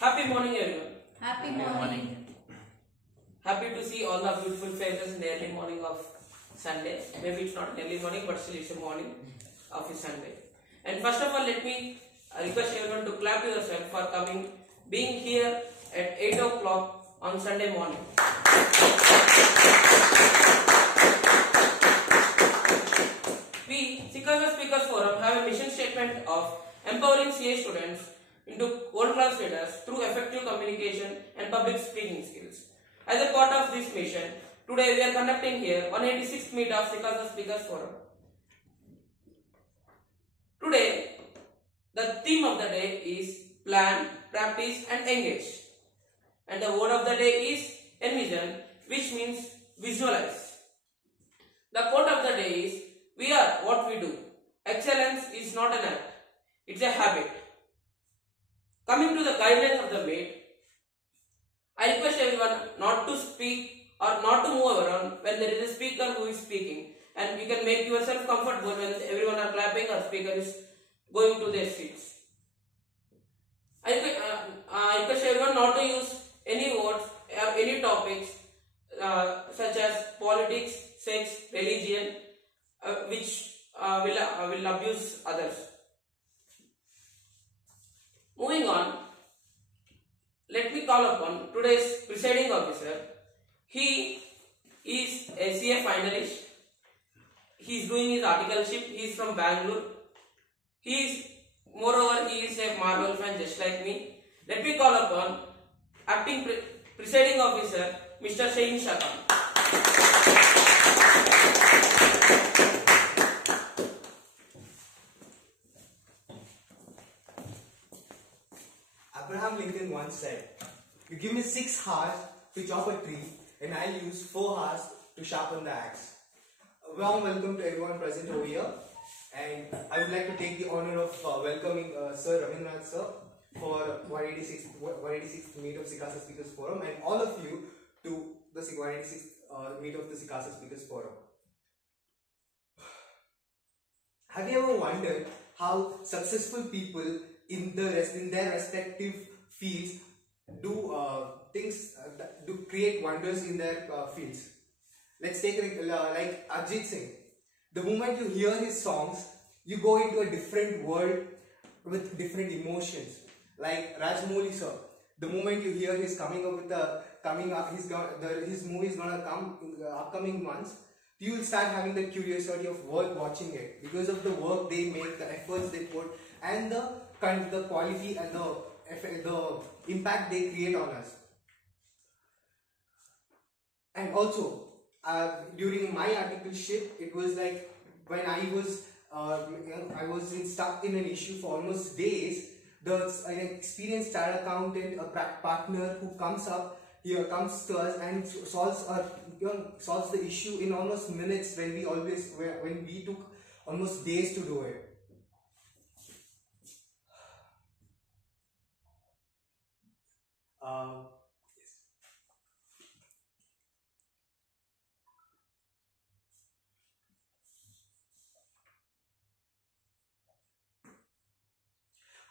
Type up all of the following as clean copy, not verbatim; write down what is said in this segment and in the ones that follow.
Happy morning, everyone. Happy morning. Happy to see all the beautiful faces in the early morning of Sunday. Maybe it's not early morning, but still it's a morning of a Sunday. And first of all, let me request everyone to clap yourself for being here at 8 o'clock on Sunday morning. We, SICASA Speakers Forum, have a mission statement of empowering CA students into world-class leaders through effective communication and public speaking skills. As a part of this mission, today we are conducting here 186th meet of SICASA Speakers Forum. Today, the theme of the day is plan, practice and engage. And the word of the day is envision, which means visualize. The quote of the day is, we are what we do. Excellence is not an act, it's a habit. Coming to the guidelines of the meet, I request everyone not to speak or not to move around when there is a speaker who is speaking, and you can make yourself comfortable when everyone are clapping or speaker is going to their seats. I request everyone not to use any words or any topics such as politics, sex, religion, which will abuse others. Moving on, let me call upon today's presiding officer. He is a CA finalist. He is doing his articleship. He is from Bangalore. Moreover, he is a Marvel fan just like me. Let me call upon acting presiding officer, Mr. Shahin Shakam. Abraham Lincoln once said, "You give me 6 hours to chop a tree and I'll use 4 hours to sharpen the axe." A warm welcome to everyone present over here, and I would like to take the honor of welcoming Sir Ravindranath sir for 186th meet of SICASA Speakers Forum, and all of you to the 186th meet of the SICASA Speakers Forum. Have you ever wondered how successful people in their respective fields do create wonders in their fields? Let's take like Ajit Singh. The moment you hear his songs, you go into a different world with different emotions. Like Rajmouli sir, the moment you hear his his movie is gonna come in the upcoming months, you will start having the curiosity of watching it because of the work they make, the efforts they put, and the quality and the impact they create on us. And also, during my articleship, it was like when I was stuck in an issue for almost days. An experienced child accountant, a partner who comes to us and solves the issue in almost minutes when we took almost days to do it. Yes.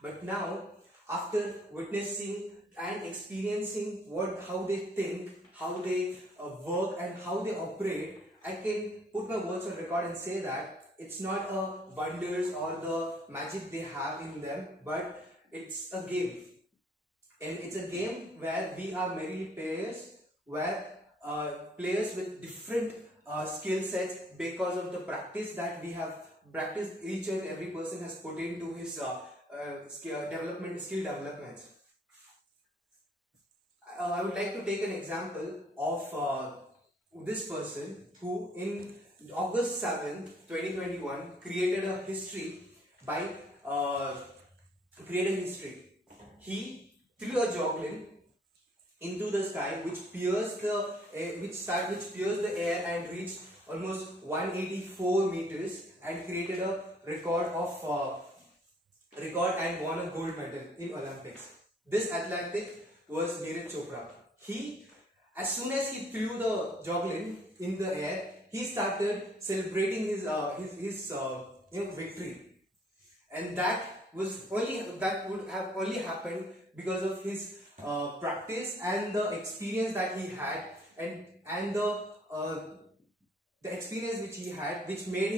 But now, after witnessing and experiencing how they think, how they work and how they operate, I can put my words on record and say that it's not a wonders or the magic they have in them, but it's a game. And it's a game where we are merely players, where players with different skill sets because of the practice that we have practiced, each and every person has put into his skill developments. I would like to take an example of this person who in August 7, 2021 created a history He threw a javelin into the sky, which pierced the air and reached almost 184 meters and created a record and won a gold medal in Olympics. This athlete was Neeraj Chopra. As soon as he threw the javelin in the air, he started celebrating his victory, and that would have only happened because of his practice and the experience that he had, and the experience which he had, which made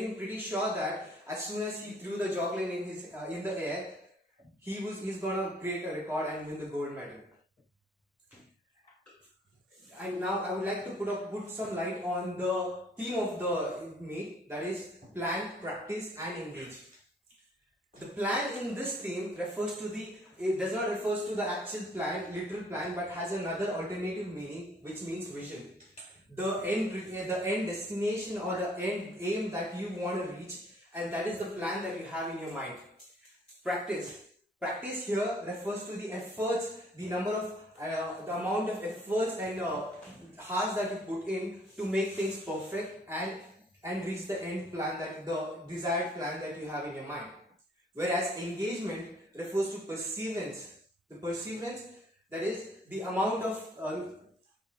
him pretty sure that as soon as he threw the javelin in the air, he's gonna create a record and win the gold medal. And now I would like to put some light on the theme of the meet, that is plan, practice and engage. The plan in this theme does not refer to the actual plan, literal plan, but has another alternative meaning, which means vision. The end destination or the end aim that you want to reach, and that is the plan that you have in your mind. Practice here refers to the efforts, the amount of efforts and hours that you put in to make things perfect and reach the end plan, the desired plan that you have in your mind. Whereas engagement refers to perseverance. The perseverance, that is the amount of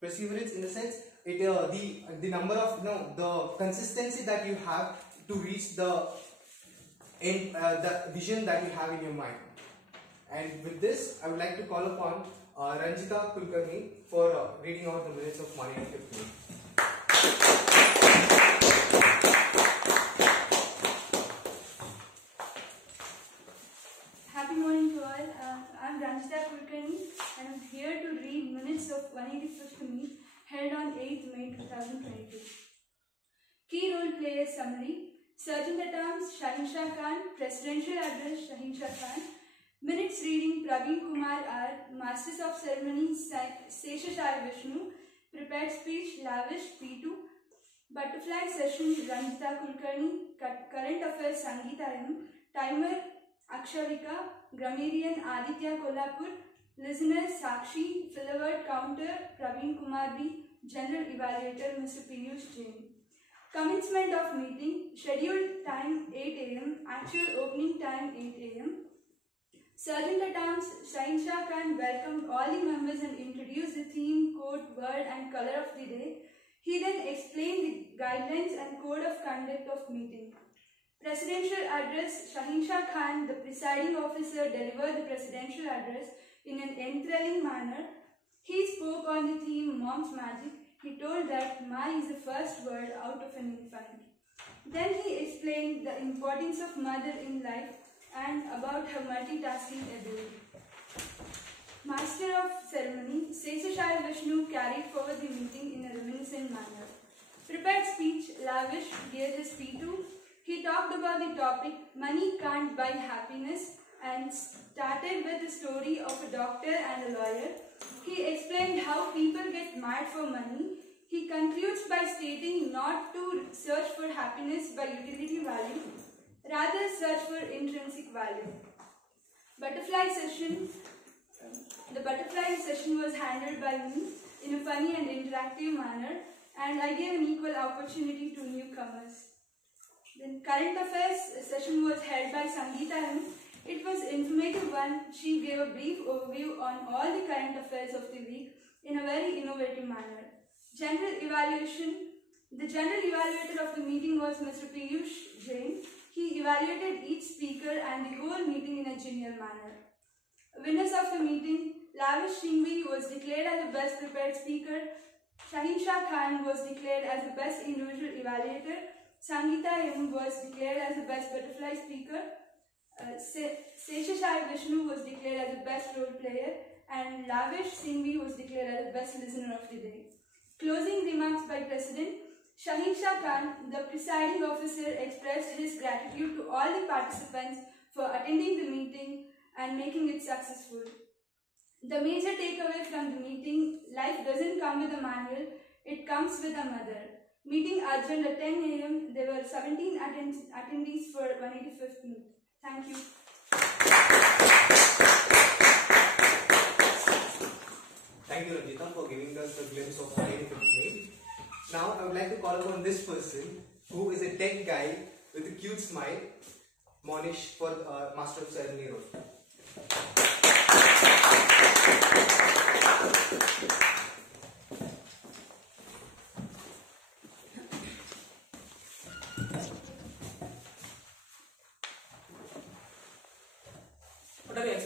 perseverance, in the sense the number of the consistency that you have to reach the vision that you have in your mind. And with this, I would like to call upon Ranjita Kulkarni for reading out the minutes of morning 15. Happy morning to all. I'm Ranjita Kulkarni and I'm here to read minutes of 185th meet held on 8th May 2022. Key role players summary. Sergeant at Arms Shahinshah Khan, Presidential Address Shahinshah Khan, minutes reading Praveen Kumar R, Masters of Ceremony Seshashai Vishnu, prepared speech Lavish P2, butterfly session Ranjita Kulkarni, current affairs Sangeeta M, timer Akshavika, grammarian Aditya Kolhapur, listeners Sakshi, filiword counter Praveen Kumar B, general evaluator Mr. Piyush Jain. Commencement of meeting, scheduled time 8 am, actual opening time 8 am. Sergeant at Arms Shahinshah Khan welcomed all the members and introduced the theme, code, word and colour of the day. He then explained the guidelines and code of conduct of meeting. Presidential address Shahinshah Khan, the presiding officer, delivered the presidential address in an enthralling manner. He spoke on the theme Mom's Magic. He told that Ma is the first word out of an infant. Then he explained the importance of mother in life and about her multitasking ability. Master of Ceremony Seshashai Vishnu carried forward the meeting in a reminiscent manner. Prepared speech Lavish gave his P2. He talked about the topic Money Can't Buy Happiness and started with the story of a doctor and a lawyer. He explained how people get mad for money. He concludes by stating not to search for happiness by utility value, rather search for intrinsic value. Butterfly session. The butterfly session was handled by me in a funny and interactive manner, and I gave an equal opportunity to newcomers. Then current affairs session was held by Sangeeta M. It was an informative one. She gave a brief overview on all the current affairs of the week in a very innovative manner. General evaluation. The general evaluator of the meeting was Mr. Piyush Jain. He evaluated each speaker and the whole meeting in a genial manner. Winners of the meeting, Lavish Singvi was declared as the best prepared speaker. Shahinshah Khan was declared as the best individual evaluator. Sangeeta M was declared as the best butterfly speaker. Seshashai Vishnu was declared as the best role player, and Lavish Singvi was declared as the best listener of the day. Closing remarks by President Shahinshah Khan, the presiding officer, expressed his gratitude to all the participants for attending the meeting and making it successful. The major takeaway from the meeting: life doesn't come with a manual, it comes with a mother. Meeting adjourned at 10 am. There were 17 attendees for 185th meet. Thank you. Thank you, Ranjita, for giving us a glimpse of 185th meet. Now, I would like to call upon this person who is a tech guy with a cute smile, Monish, for Master of Ceremony role.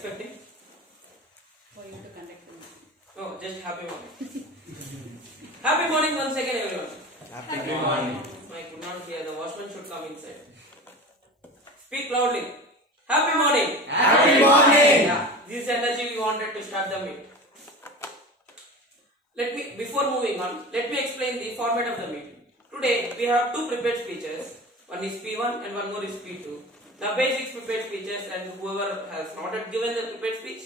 expecting? For you to conduct the meeting. No, just happy morning. Happy morning once again, everyone. Happy morning. I could not hear. The watchman should come inside. Speak loudly. Happy morning. Happy morning. Yeah, this energy we wanted to start the meet. Before moving on, let me explain the format of the meeting. Today we have two prepared speeches. One is P1 and one more is P2. The basics prepared speeches, and whoever has not yet given the prepared speech,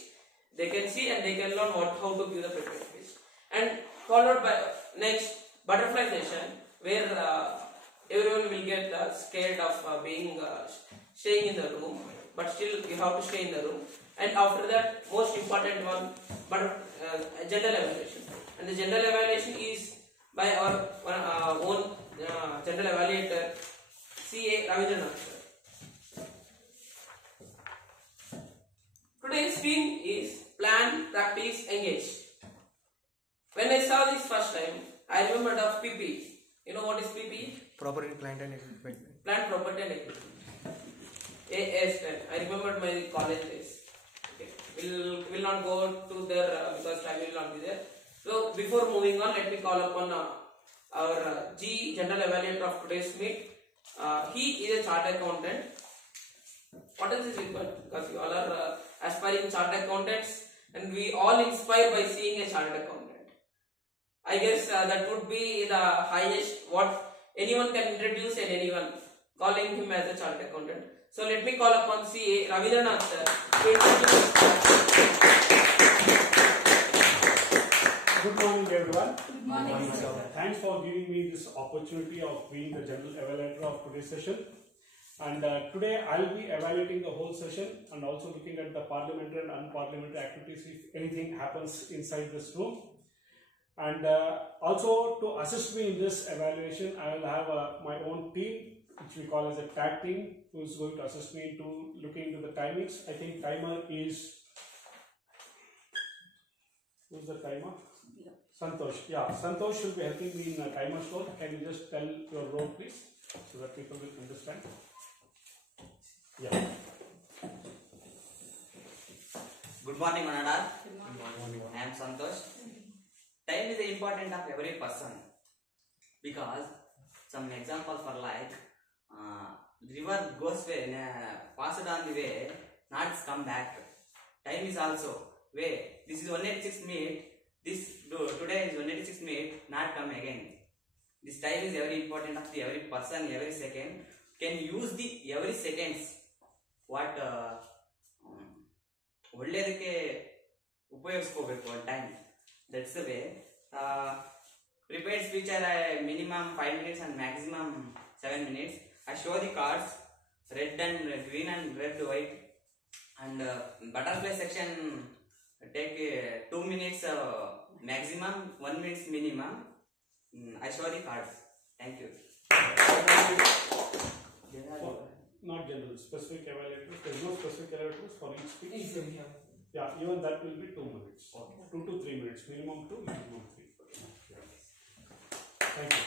they can see and they can learn how to give the prepared speech. And followed by next butterfly session, where everyone will get scared of staying in the room, but still you have to stay in the room. And after that, most important one, general evaluation. And the general evaluation is by our own general evaluator, CA Ravindranath sir. Today's theme is plan, practice, engage. When I saw this first time, I remembered of PP. You know what is PP? Property, plant and equipment. Plant, property and equipment. AS10. I remembered my college days. Okay. We'll not go to there because time will not be there. So before moving on, let me call upon our G general evaluator of today's meet. He is a chartered accountant. What is this required? Because you all are aspiring chartered accountants, and we all inspire by seeing a chartered accountant. I guess that would be the highest what anyone can introduce and anyone calling him as a chartered accountant. So let me call upon CA Ravindranath sir to introduce. Good morning, everyone. Good morning, sir. Thanks for giving me this opportunity of being the general evaluator of today's session. And today I'll be evaluating the whole session and also looking at the parliamentary and unparliamentary activities if anything happens inside this room. And also to assist me in this evaluation, I will have my own team, which we call as a tag team, who is going to assist me into looking into the timings. I think timer is, who's the timer? Santosh. Yeah, Santosh should be helping me in timer role. Can you just tell your role, please, so that people will understand? Yeah. Good morning, Manada. Good morning. I am Santosh. Time is important of every person because some example for like river goes way, passed on the way, not come back. Time is also way. This is 186 minute. Today is 186 minute. Not come again. This time is very important of the every person, every second. Can use the every seconds. What ಒಳ್ಳೆಯದಕ್ಕೆ ಉಪಯೋಗಿಸ್ಕೋಬೇಕು time. That's the way. Prepared speech are minimum 5 minutes and maximum 7 minutes. I show the cards, red and green and red white. And butterfly section take 2 minutes maximum, 1 minute minimum. I show the cards. Thank you. Not general, specific evaluators. There is no specific evaluators for each speech. Yeah, even that will be 2 minutes. 2 to 3 minutes. Minimum 2, maximum 3. Thank you.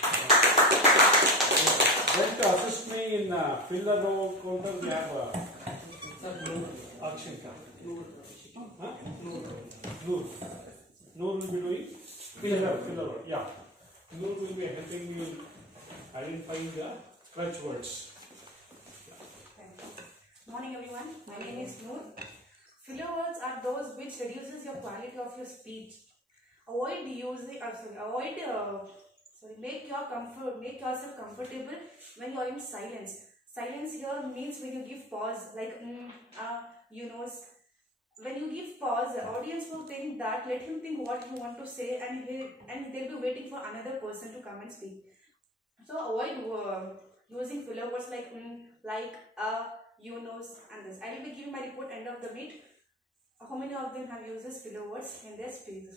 Then to assist me in fill the row counter, we have Akshita. Huh? Noor. Noor will be doing fill the row. Yeah. Noor will be helping me in identifying the clutch words. Morning everyone, my name is Noor. Filler words are those which reduces your quality of your speech. Avoid using, make yourself comfortable when you are in silence. Silence here means when you give pause, like when you give pause, the audience will think that, let him think what you want to say, and they'll be waiting for another person to come and speak. So avoid using filler words like and this. I will be giving my report end of the meet. How many of them have used this filler words in their speeches?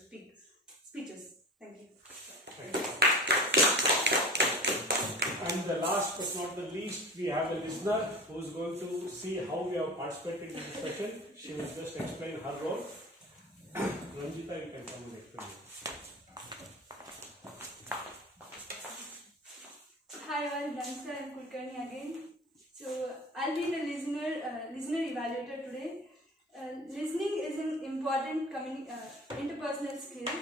Thank you. And the last but not the least, we have a listener who is going to see how we have participated in the session. She will just explain her role. Ranjita, you can come and explain. Hi all, Ranjita and Kulkarni again. So I'll be the listener evaluator today. listening is an important interpersonal skill.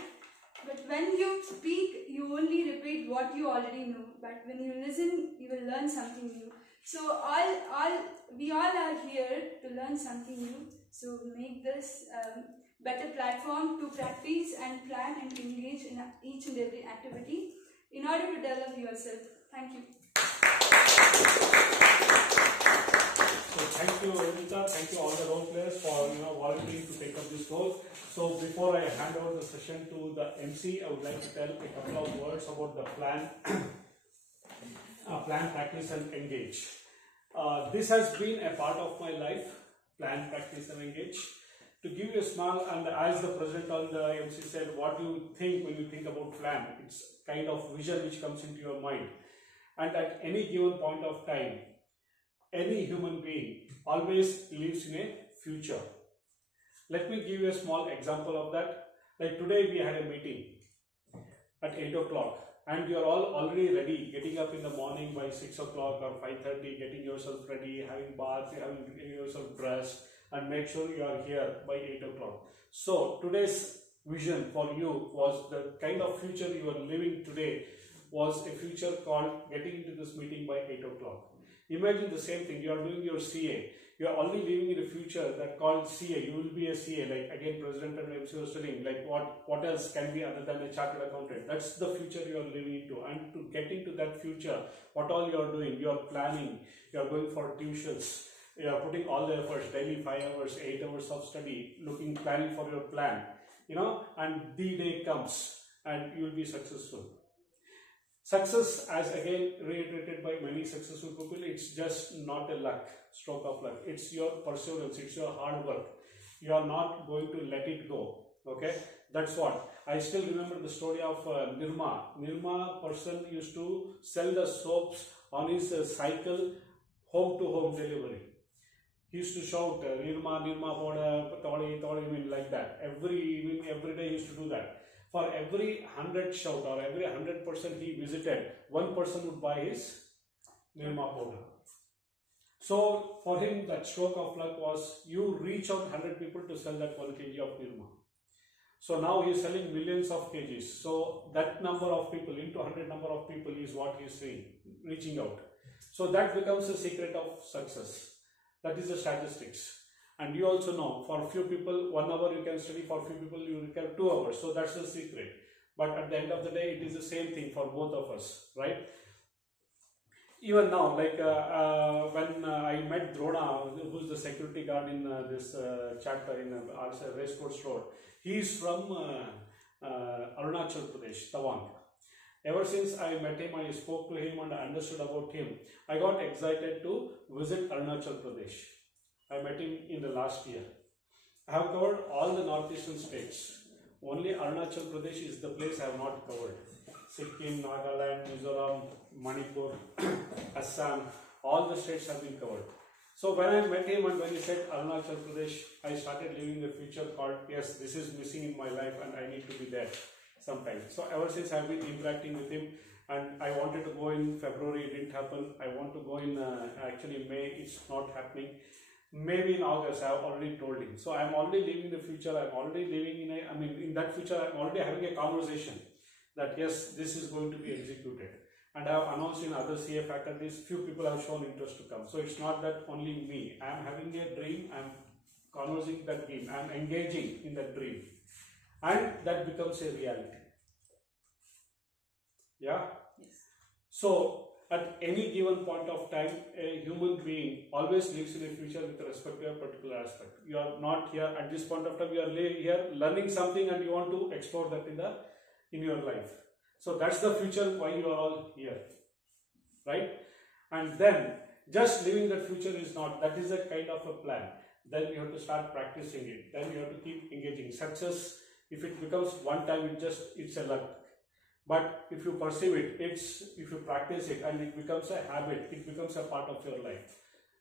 But when you speak, you only repeat what you already know. But when you listen, you will learn something new. So we all are here to learn something new. So make this better platform to practice and plan and engage in each and every activity in order to develop yourself. Thank you. So thank you, Rita. Thank you all the role players for volunteering to take up this role. So before I hand over the session to the MC, I would like to tell a couple of words about the plan, plan, practice, and engage. This has been a part of my life. Plan, practice, and engage. To give you a small, and as the president on the MC said, what do you think when you think about plan? It's kind of vision which comes into your mind. And at any given point of time, any human being always lives in a future. Let me give you a small example of that. Like today we had a meeting at 8 o'clock and you are all already ready, getting up in the morning by 6 o'clock or 5:30, getting yourself ready, having bath, getting yourself dressed, and make sure you are here by 8 o'clock. So today's vision for you was the kind of future you are living today was a future called getting into this meeting by 8 o'clock. Imagine the same thing, you are doing your CA. You are already living in a future that called CA. You will be a CA, like again President and MC was studying, like what else can be other than a chartered accountant. That's the future you are living into. And to get into that future, what all you are doing, you are planning, you are going for tuitions, you are putting all the efforts, daily 5 hours, 8 hours of study, planning for your plan, and the day comes and you will be successful. Success, as again reiterated by many successful people, it's just not a stroke of luck. It's your perseverance, it's your hard work. You are not going to let it go. Okay, that's what. I still remember the story of Nirma. Nirma person used to sell the soaps on his cycle, home to home delivery. He used to shout, Nirma, Nirma, Todi, like that. Every day he used to do that. For every 100 shout or every 100 person he visited, one person would buy his Nirma powder. So for him, that stroke of luck was you reach out 100 people to sell that 1 kg of Nirma. So now he is selling millions of kgs. So that number of people into 100 number of people is what he is saying, reaching out. So that becomes a secret of success. That is the statistics. And you also know, for a few people, 1 hour you can study, for a few people you require 2 hours. So that's the secret. But at the end of the day, it is the same thing for both of us, right? Even now, like when I met Drona, who's the security guard in this chapter in Racecourse Road, he is from Arunachal Pradesh, Tawang. Ever since I met him, I spoke to him and I understood about him, I got excited to visit Arunachal Pradesh. I met him in the last year. I have covered all the northeastern states. Only Arunachal Pradesh is the place I have not covered. Sikkim, Nagaland, Mizoram, Manipur, Assam, all the states have been covered. So when I met him and when he said Arunachal Pradesh, I started living a future called, yes, this is missing in my life and I need to be there sometime. So ever since I have been interacting with him, and I wanted to go in February, it didn't happen. I want to go in actually May, it's not happening. Maybe in August, I have already told him. So I am already living the future, I am already living in that future, I am already having a conversation that yes, this is going to be executed. And I have announced in other CA faculties, few people have shown interest to come. So it's not that only me. I am having a dream, I am conversing that dream, I am engaging in that dream. And that becomes a reality. Yeah? Yes. So at any given point of time, a human being always lives in a future with respect to a particular aspect. You are not here at this point of time, you are here learning something and you want to explore that in your life. So that's the future why you are all here, right? And then just living that future is not, that is a kind of a plan. Then you have to start practicing it. Then you have to keep engaging. Success, if it becomes one time, it's a luck. But if you perceive it, if you practice it and it becomes a habit, it becomes a part of your life.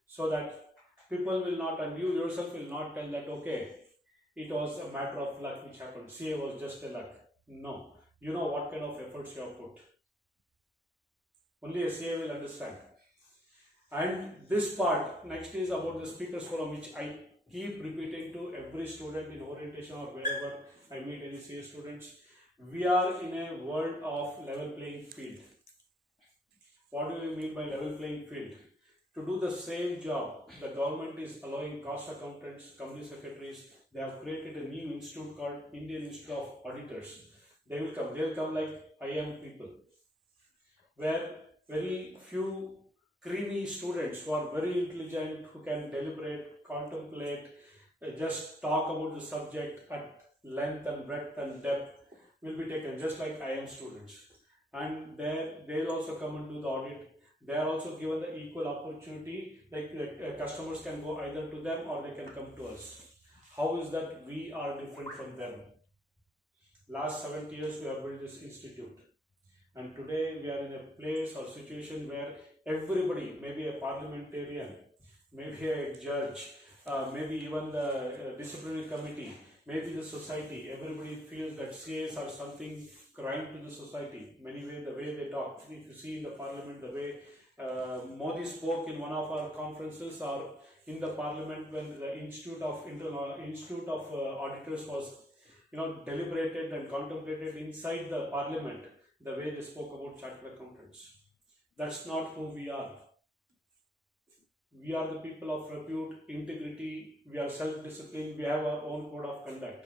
So that people will not, and you yourself will not tell that, okay, it was a matter of luck which happened. CA was just a luck. No. You know what kind of efforts you have put. Only a CA will understand. And this part, next is about the speakers forum, which I keep repeating to every student in orientation or wherever I meet any CS students, we are in a world of level playing field. What do we mean by level playing field? To do the same job, the government is allowing cost accountants, company secretaries. They have created a new institute called Indian Institute of Auditors. They will come like IM people, where very few creamy students who are very intelligent, who can deliberate, contemplate, just talk about the subject at length and breadth and depth will be taken, just like IM students. And they'll also come and do the audit. They are also given the equal opportunity, like customers can go either to them or they can come to us. How is that we are different from them? Last 70 years we have built this institute, and today we are in a place or situation where everybody, maybe a parliamentarian, maybe a judge, maybe even the disciplinary committee, maybe the society, everybody feels that CAs are something crime to the society. Many ways, the way they talk. If you see in the parliament, the way Modi spoke in one of our conferences, or in the parliament when the Institute of Auditors was, deliberated and contemplated inside the parliament, the way they spoke about chartered accountants. That's not who we are. We are the people of repute, integrity, we are self-disciplined, we have our own code of conduct.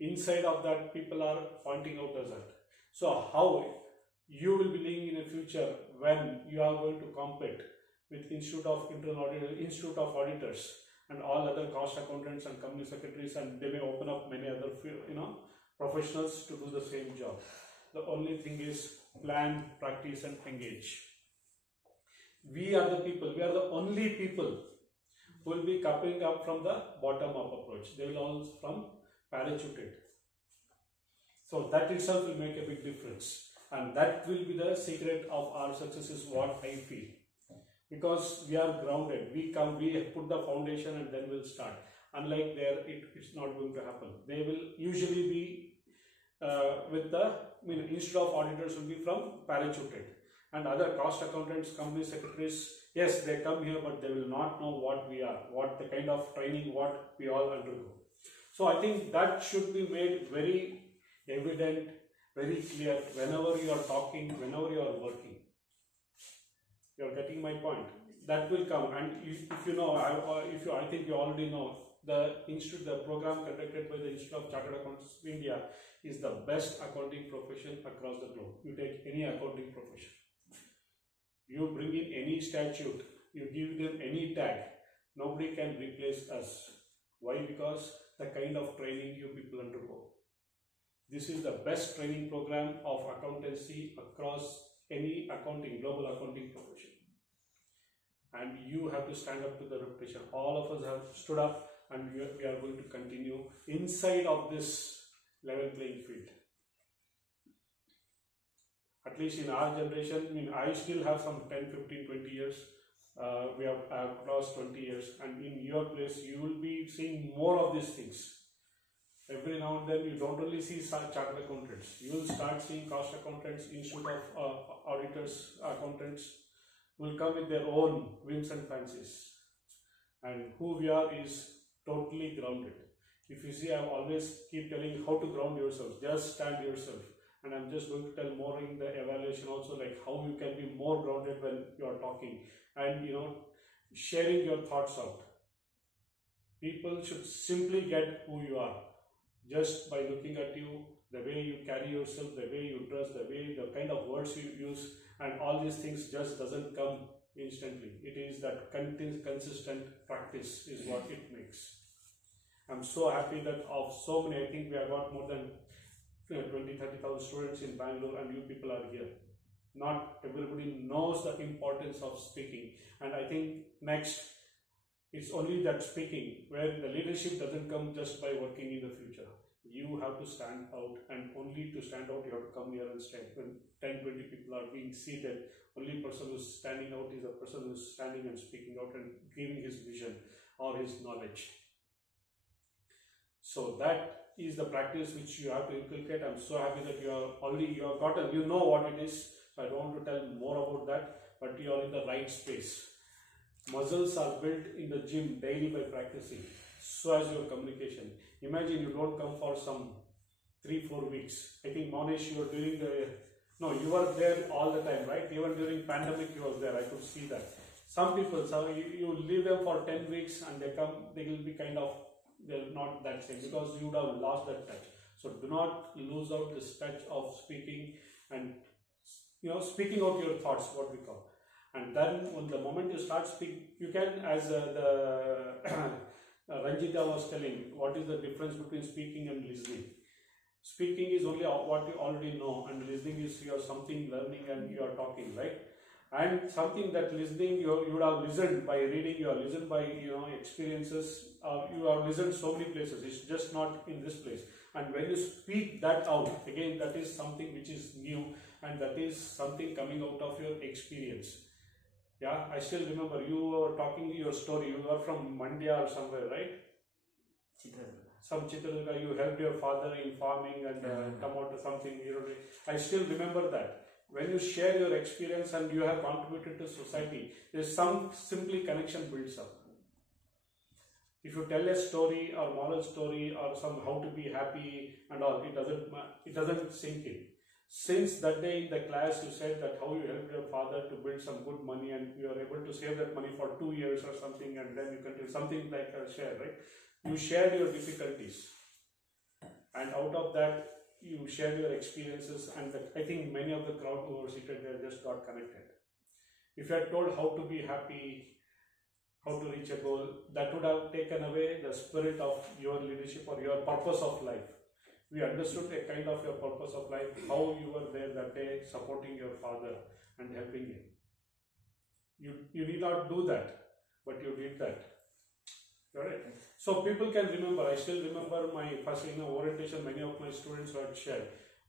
Inside of that, people are pointing out as that. So how you will be living in a future when you are going to compete with Institute of Auditors and all other cost accountants and company secretaries, and they may open up many other professionals to do the same job. The only thing is plan, practice and engage. We are the people, we are the only people who will be coming up from the bottom up approach. They will all from parachuted. So that itself will make a big difference, and that will be the secret of our success, is what I feel. Because we are grounded, we put the foundation and then we'll start. Unlike there, it's not going to happen. They will usually be Institute of Auditors will be from parachuted, and other cost accountants, company secretaries, yes, they come here, but they will not know what we are, what the kind of training, what we all undergo. So I think that should be made very evident, very clear whenever you are talking, whenever you are working. You are getting my point. That will come, and I think you already know, the program conducted by the Institute of Chartered Accountants of India is the best accounting profession across the globe. You take any accounting profession, you bring in any statute, you give them any tag, nobody can replace us. Why? Because the kind of training you people undergo. This is the best training program of accountancy across any global accounting profession. And you have to stand up to the reputation. All of us have stood up, and we are going to continue inside of this level playing field. At least in our generation, I still have some 10, 15, 20 years. I have crossed 20 years, and in your place, you will be seeing more of these things. Every now and then, you don't only see chartered accountants. You will start seeing cost accountants, Institute of Auditors, accountants will come with their own whims and fancies. And who we are is totally grounded. If you see, I always keep telling you how to ground yourself. Just stand yourself. And I'm just going to tell more in the evaluation also, like how you can be more grounded when you are talking and sharing your thoughts out. People should simply get who you are just by looking at you, the way you carry yourself, the way you dress, the kind of words you use, and all these things just doesn't come instantly. It is that consistent practice is what it makes. I'm so happy that of so many, I think we have got more than 20,000-30,000 students in Bangalore, and you people are here. Not everybody knows the importance of speaking, and I think next, it's only that speaking, where the leadership doesn't come just by working in the future. You have to stand out, and only to stand out, you have to come here and stand. When 10, 20 people are being seated, only person who's standing out is a person who's standing and speaking out and giving his vision or his knowledge. So that is the practice which you have to inculcate. I'm so happy that you have gotten, know what it is. So I don't want to tell more about that, but you are in the right space. Muscles are built in the gym daily by practicing. So as your communication. Imagine you don't come for some 3-4 weeks. I think Monish, you were doing you were there all the time, right? Even during pandemic you was there. I could see that. Some people, so you leave them for 10 weeks and they come, they will be they're not that same because you would have lost that touch. So do not lose out this touch of speaking and speaking out your thoughts, what we call. And then when the moment you start speaking, you can, as the Ranjita was telling, what is the difference between speaking and listening? Speaking is only what you already know, and listening is you are something learning and you are talking, right? And something that listening you would have listened by reading, you have listened by experiences, you have listened so many places. It's just not in this place. And when you speak that out, again, that is something which is new, and that is something coming out of your experience. Yeah, I still remember you were talking your story. You were from Mandya or somewhere, right? Some Chitradurga, you helped your father in farming and come out to something. I still remember that. When you share your experience and you have contributed to society, there's some simply connection builds up. If you tell a story or moral story or some how to be happy and all, it doesn't sink in. Since that day in the class you said that how you helped your father to build some good money and you are able to save that money for 2 years or something, and then you can do something like a share, right? You shared your difficulties, and out of that you shared your experiences, and I think many of the crowd who were seated there just got connected. If you had told how to be happy, how to reach a goal, that would have taken away the spirit of your leadership or your purpose of life. We understood a kind of your purpose of life, how you were there that day supporting your father and helping him. You did not do that, but you did that. Correct? So people can remember. I still remember my first orientation, many of my students had shared.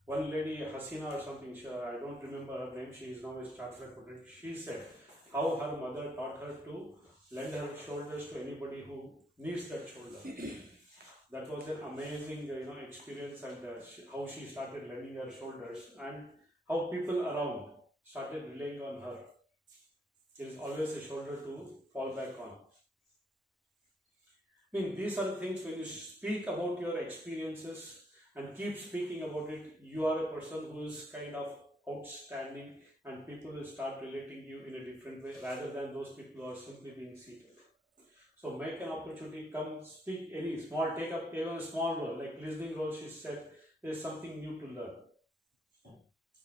One lady, Hasina or something, I don't remember her name, she is now a chartered accountant. She said how her mother taught her to lend her shoulders to anybody who needs that shoulder. That was an amazing experience, and how she started lending her shoulders and how people around started relying on her. There is always a shoulder to fall back on. I mean, these are things when you speak about your experiences and keep speaking about it, you are a person who is kind of outstanding, and people will start relating you in a different way rather than those people who are simply being seated. So make an opportunity, come speak take up even a small role, like listening role. She said there's something new to learn.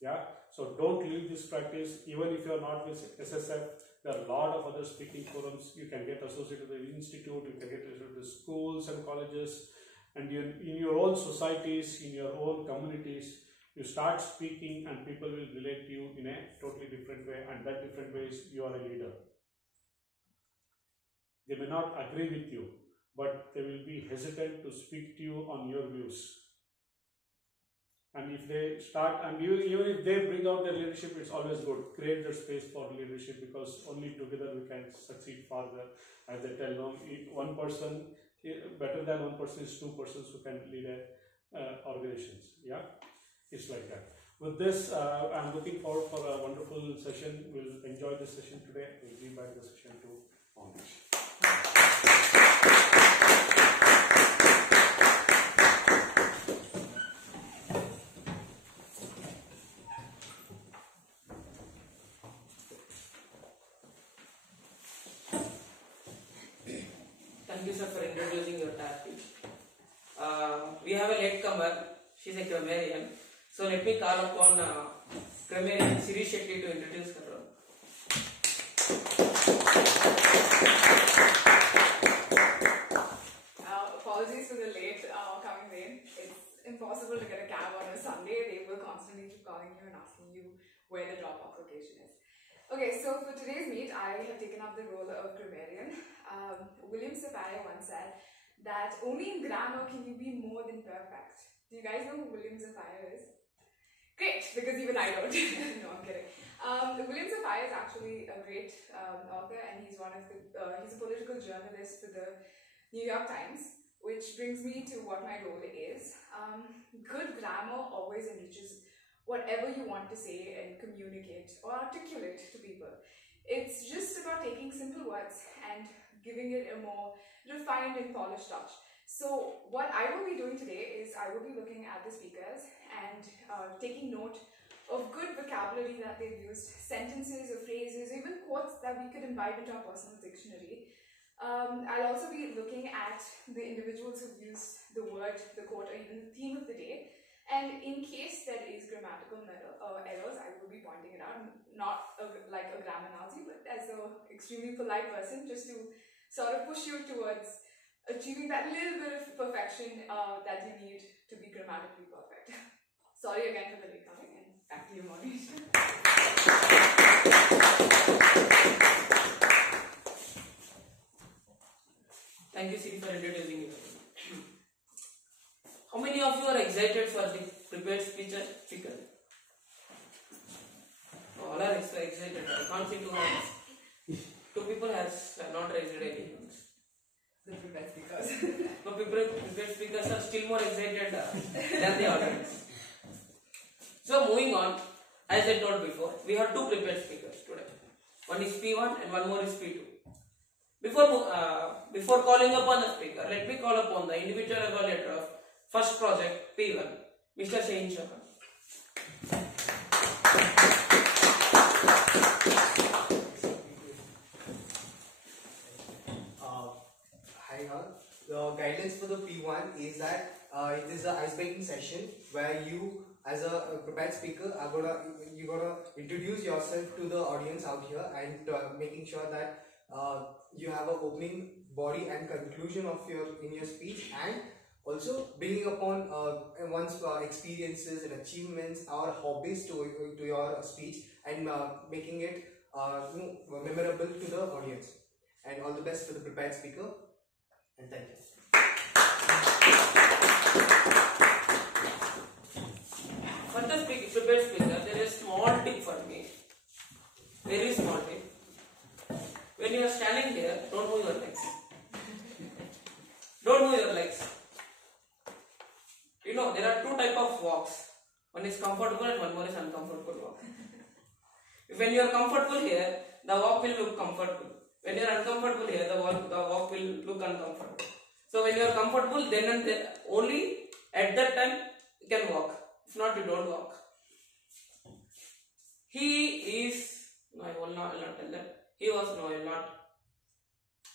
Yeah, so don't leave this practice. Even if you are not with SSF, there are a lot of other speaking forums. You can get associated with the institute, you can get associated with schools and colleges, and in your own societies, in your own communities, you start speaking and people will relate to you in a totally different way, and that different way is you are a leader. They may not agree with you, but they will be hesitant to speak to you on your views. And if they start, and even if they bring out their leadership, it's always good. Create the space for leadership, because only together we can succeed farther. As they tell now, one person, better than one person is two persons who can lead organizations. Yeah, it's like that. With this, I'm looking forward for a wonderful session. We'll enjoy the session today. We'll give back the session to Monish. Thank you, sir, for introducing your topic. We have a latecomer. She's a grammarian. So let me call upon grammarian Siri Shetty to introduce her. Apologies for the late coming in. It's impossible to get a cab on a Sunday. They will constantly keep calling you and asking you where the drop-off location is. Okay, so for today's meet, I have taken up the role of grammarian. William Safire once said that only in grammar can you be more than perfect. Do you guys know who William Safire is? Great, because even I don't. No, I'm kidding. William Safire is actually a great author, and he's he's a political journalist for the New York Times, which brings me to what my role is. Good grammar always enriches whatever you want to say and communicate or articulate to people. It's just about taking simple words and giving it a more refined and polished touch. So what I will be doing today is I will be looking at the speakers and taking note of good vocabulary that they've used, sentences or phrases, even quotes that we could imbibe into our personal dictionary. I'll also be looking at the individuals who've used the word, the quote, or even the theme of the day. And in case there is grammatical errors, I will be pointing it out, not like a grammar Nazi, but as an extremely polite person, just to sort of push you towards achieving that little bit of perfection that you need to be grammatically perfect. Sorry again for the late coming, and back to you, Monish. Thank you, Siri, for introducing me. How many of you are excited for the prepared speaker? All are excited. I can't see 2 hands. 2 people have not raised any hands. The prepared speakers. No, prepared speakers are still more excited than the audience. So moving on, as I told before, we have 2 prepared speakers today. One is P1 and one more is P2. Before calling upon the speaker, let me call upon the individual evaluator of first project P1, Mr. Shahin Shah. Hi all. The guidelines for the P1 is that it is an ice-breaking session where you, as a prepared speaker, you're gonna introduce yourself to the audience out here and making sure that you have an opening body and conclusion of your speech, and also bringing upon one's experiences and achievements or hobbies to your speech, and making it memorable to the audience. And all the best for the prepared speaker, and thank you. For the prepared speaker, there is a small tip for me. Very small tip. When you are standing here, don't move your legs. Don't move your legs. You know, there are 2 types of walks. One is comfortable and one more is uncomfortable walk. When you are comfortable here, the walk will look comfortable. When you are uncomfortable here, the walk will look uncomfortable. So when you are comfortable, then and then, only at that time you can walk. If not, you don't walk. He is, no, I will not tell that. He was, no, I will not.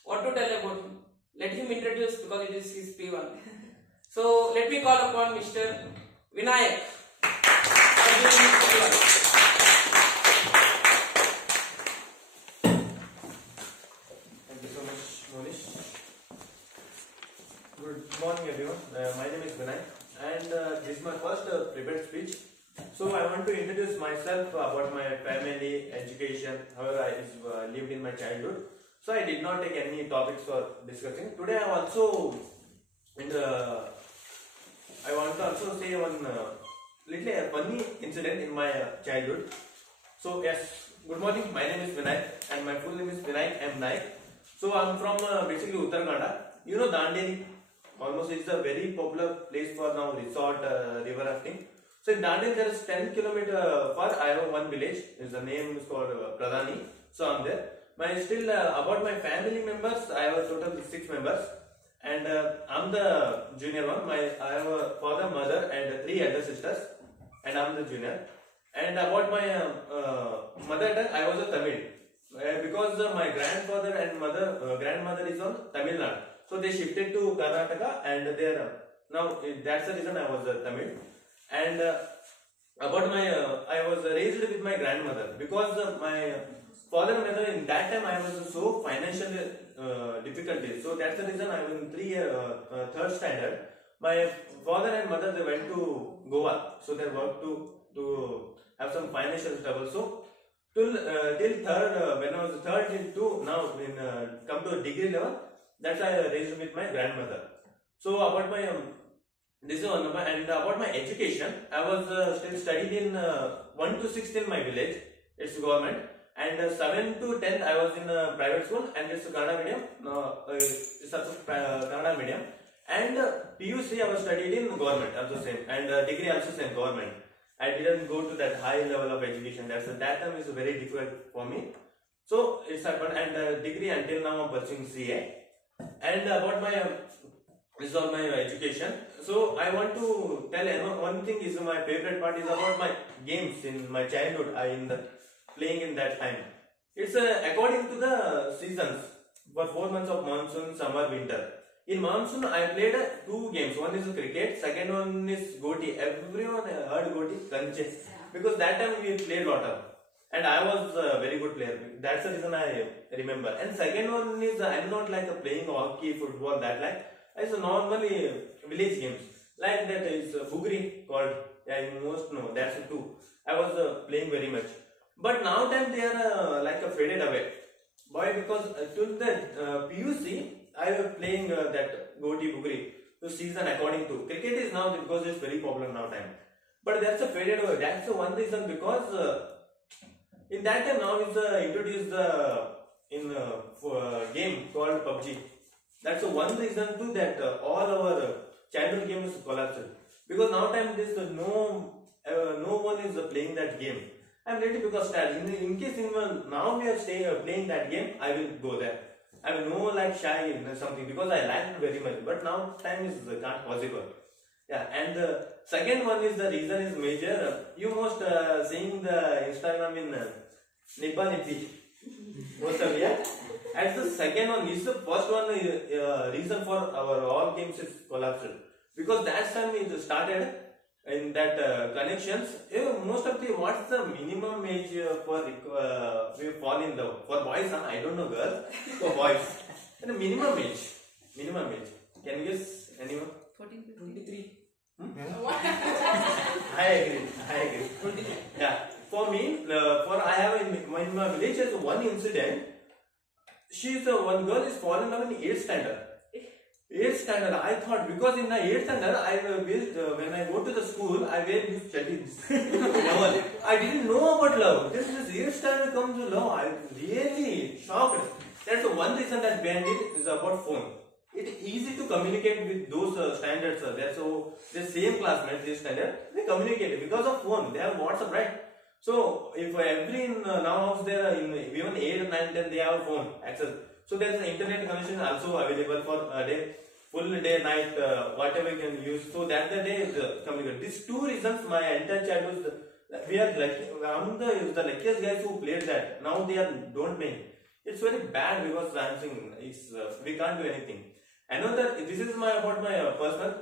What to tell about him? Let him introduce, because it is his P1. So let me call upon Mr. Vinayak. Thank you so much, Monish. Good morning, everyone. My name is Vinay, and this is my first prepared speech. So I want to introduce myself about my family, education, how I lived in my childhood. So I did not take any topics for discussing. Today I want to also say one little funny incident in my childhood. So yes, good morning. My name is Vinay, and my full name is Vinay M. Naik. So I'm from basically Uttarakhand. You know Dandeli. Almost it's a very popular place for now resort, river rafting. So in Dandeli there is 10 km far. I have one village. The name is called Pradhani. So I'm there. About my family members, I have a total of 6 members, and I'm the junior one. I have a father, mother, and 3 elder sisters, and I'm the junior. And about my mother tongue, I was a Tamil, because my grandfather and grandmother is on Tamil Nadu. So they shifted to Karnataka, and now that's the reason I was Tamil. And about I was raised with my grandmother, because my father and mother in that time I was so financial difficulties. So that's the reason I was in 3rd standard. My father and mother, they went to Goa, so they worked to have some financial trouble. So till 3rd, when I was 3rd to now come to degree level, that's why I raised with my grandmother. So about my this is one number. And about my education, I was still studied in 1 to 6th in my village. It's government. And 7 to 10 I was in a private school, and it's a Kannada medium. It's also Kannada medium. And PUC I was studied in government, also same. And degree also same, government. I didn't go to that high level of education. That time is very difficult for me. So it's happened, and degree until now I'm pursuing CA. And about my this is all my education. So I want to tell one thing is my favorite part is about my games in my childhood. Playing in that time. It's according to the seasons. For 4 months of monsoon, summer, winter. In monsoon, I played 2 games. One is cricket, second one is Goti. Everyone heard Goti, Kanche. Because that time we played water. And I was a very good player. That's the reason I remember. And second one is I'm not like playing hockey, football, that like. It's normally village games. Like that is Bugri called. Yeah, you most know. That's the 2. I was playing very much. But now time they are faded away. Why? Because till the PUC, I was playing that Goti Bugri to season according to. Cricket is now because it's very popular now time. But that's a faded away. That's the one reason because in that time now is introduced game called PUBG. That's the one reason too that all our childhood games collapsed. Because now time this no one is playing that game. I'm ready because in case now we are playing that game, I will go there. I will know like shy something because I like it very much. But now time is not possible. Yeah, and the second one is the reason is major. You most seeing the Instagram in Nepal most of yeah. And the second one is the first one reason for our all games is collapsed because that time it started. In that connections, most of the what's the minimum age for we fall in love for boys? I don't know girls. For boys, and the minimum age. Can you guess anyone? 14, 23. I agree. 23. Yeah. For me, I have in my village there's one incident. She's one girl is fallen in love in 8th standard. 8th standard, I thought because in the 8th standard, when I go to the school, I wear these chadis. I didn't know about love. This 8th standard comes to love. I really shocked. That's the one reason that behind it is about phone. It's easy to communicate with those standards. So the same classmates, this standard, they communicate because of phone. They have WhatsApp, right? So if every now there in even 8, 9, 10 they have phone access. So there's an internet connection also available for a day, full day, night, whatever you can use. So that's the day communicate. These 2 reasons my entire childhood, we are lucky. I'm the luckiest guys who played that. Now they don't play. It's very bad because I'm saying we can't do anything. Another, this is about my personal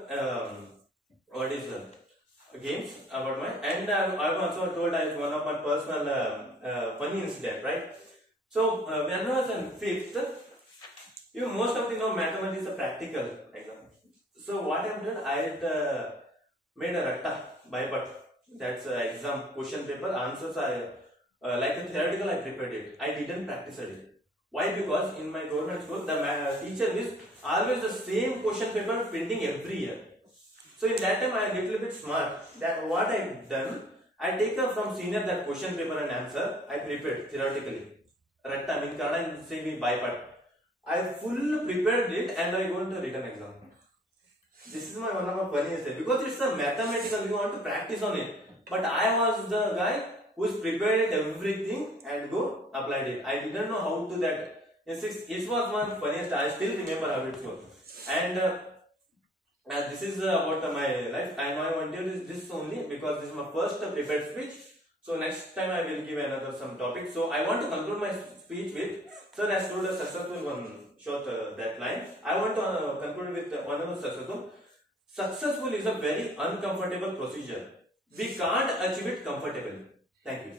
games about my, and I've also told one of my personal funny incident, right? So when I was in 5th, you most of you know mathematics is a practical exam. So what I've done, I had made a ratta by butt. That's exam question paper answers. I like a theoretical. I prepared it. I didn't practice it. Why? Because in my government school, the teacher is always the same question paper printing every year. So in that time, I am a little bit smart. That what I done, I take from senior that question paper and answer. I prepared theoretically. Ratta in Kannada say me by part. I full prepared it and I go into written exam. This is one of my funniest things because it's a mathematical. You want to practice on it. But I was the guy who's prepared it everything and go applied it. I didn't know how to that. It was one funniest. I still remember how it goes. And this is about my life. I want to do this only because this is my first prepared speech. So next time I will give another some topic. So I want to conclude my speech with, sir has told a successful one short that line. I want to conclude with one of the successful. Successful is a very uncomfortable procedure. We can't achieve it comfortably. Thank you.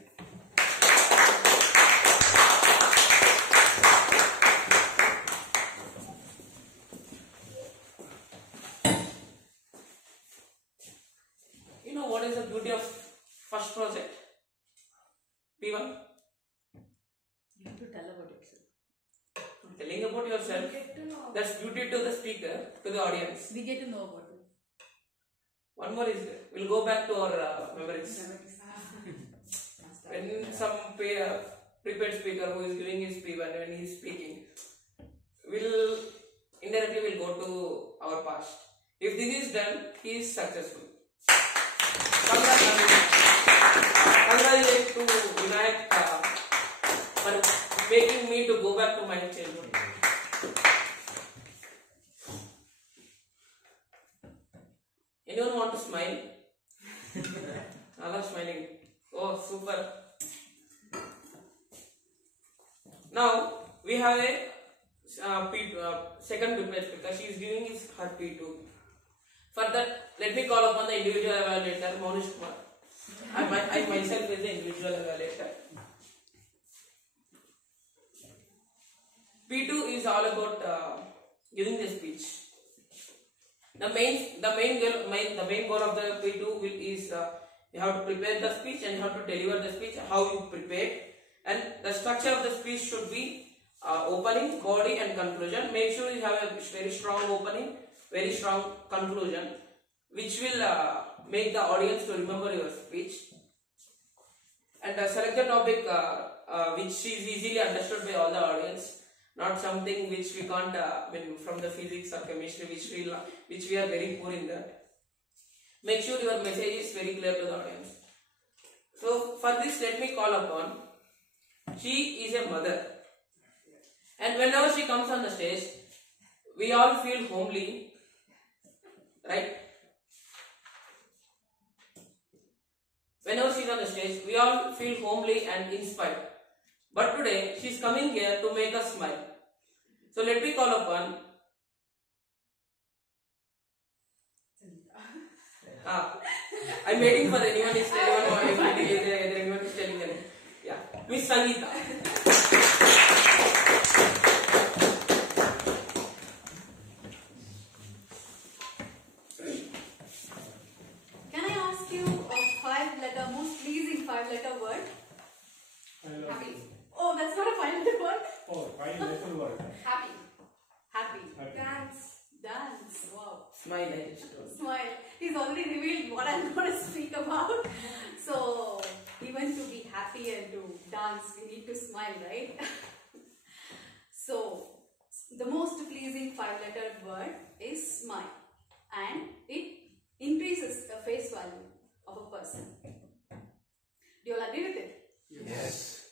You know what is the beauty of first project? P1? You have to tell about yourself. Telling about yourself, Get to know. that's beauty to the speaker, to the audience. We get to know about it. One more is there. We'll go back to our memories. When some prepared speaker who is giving his P1 when he is speaking, will indirectly will go to our past. If this is done, he is successful. Congratulations to Vinayak for making me to go back to my childhood. Anyone want to smile? All are smiling. Oh, super. Now we have a second P2 because she is giving her P2. For that, let me call upon the individual evaluator, Monish Kumar. I myself is the individual evaluator. P2 is all about giving the speech. The main goal of the P2 is you have to prepare the speech and you have to deliver the speech. How you prepare, and the structure of the speech should be opening, body, and conclusion. Make sure you have a very strong opening, very strong conclusion, which will make the audience to remember your speech. And select the topic which is easily understood by all the audience. Not something which we can't, from the physics or chemistry, which we are very poor in that. Make sure your message is very clear to the audience. So for this, let me call upon. She is a mother, and whenever she comes on the stage, we all feel homely, right? Whenever she is on the stage, we all feel homely and inspired. But today, she is coming here to make us smile. So let me call upon. I'm waiting for anyone is telling them. Yeah, Miss Sangeeta. Can I ask you a most pleasing 5-letter word? Happy. Oh, that's not a 5-letter word. Oh, 5-letter word. Happy. Happy. Happy. Dance. Wow. Smile, I just told. Smile. He's already revealed what I'm going to speak about. So, even to be happy and to dance, we need to smile, right? So, the most pleasing 5-letter word is smile, and it increases the face value of a person. Do you all agree with it? Yes.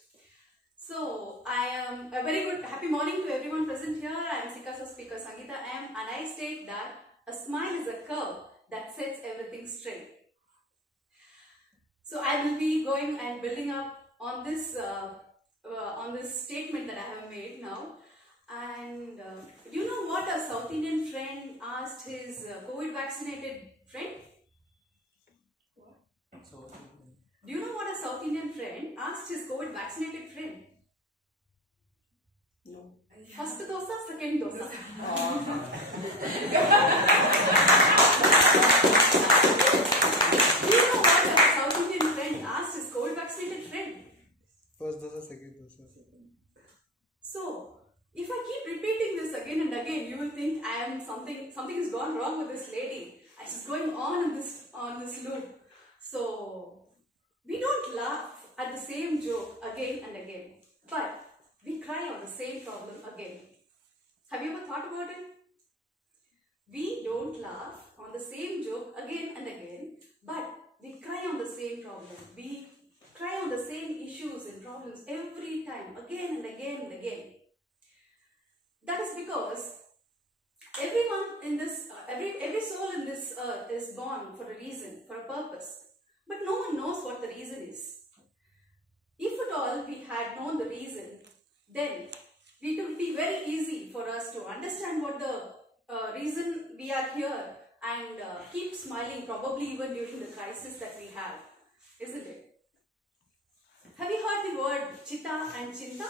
So, I am a very good happy morning to everyone present here. I am SICASA speaker Sangeeta M, and I state that a smile is a curve that sets everything straight. So, I will be going and building up on this statement that I have made now. And do you know what a South Indian friend asked his COVID vaccinated friend? Do you know what a South Indian friend asked his COVID vaccinated friend? No. First dosa, second dosa. Do you know what a South Indian friend asked his COVID vaccinated friend? First dosa, second dosa. So, if I keep repeating this again and again, you will think I am something has gone wrong with this lady. She's going on this loop. So, we don't laugh at the same joke again and again, but we cry on the same problem again. Have you ever thought about it? We don't laugh on the same joke again and again, but we cry on the same problem. We cry on the same issues and problems every time, again and again and again. That is because everyone in this, every soul in this earth is born for a reason, for a purpose. But no one knows what the reason is. If at all we had known the reason, then it would be very easy for us to understand what the reason we are here and keep smiling, probably even during the crisis that we have, isn't it? Have you heard the word chitta and chinta?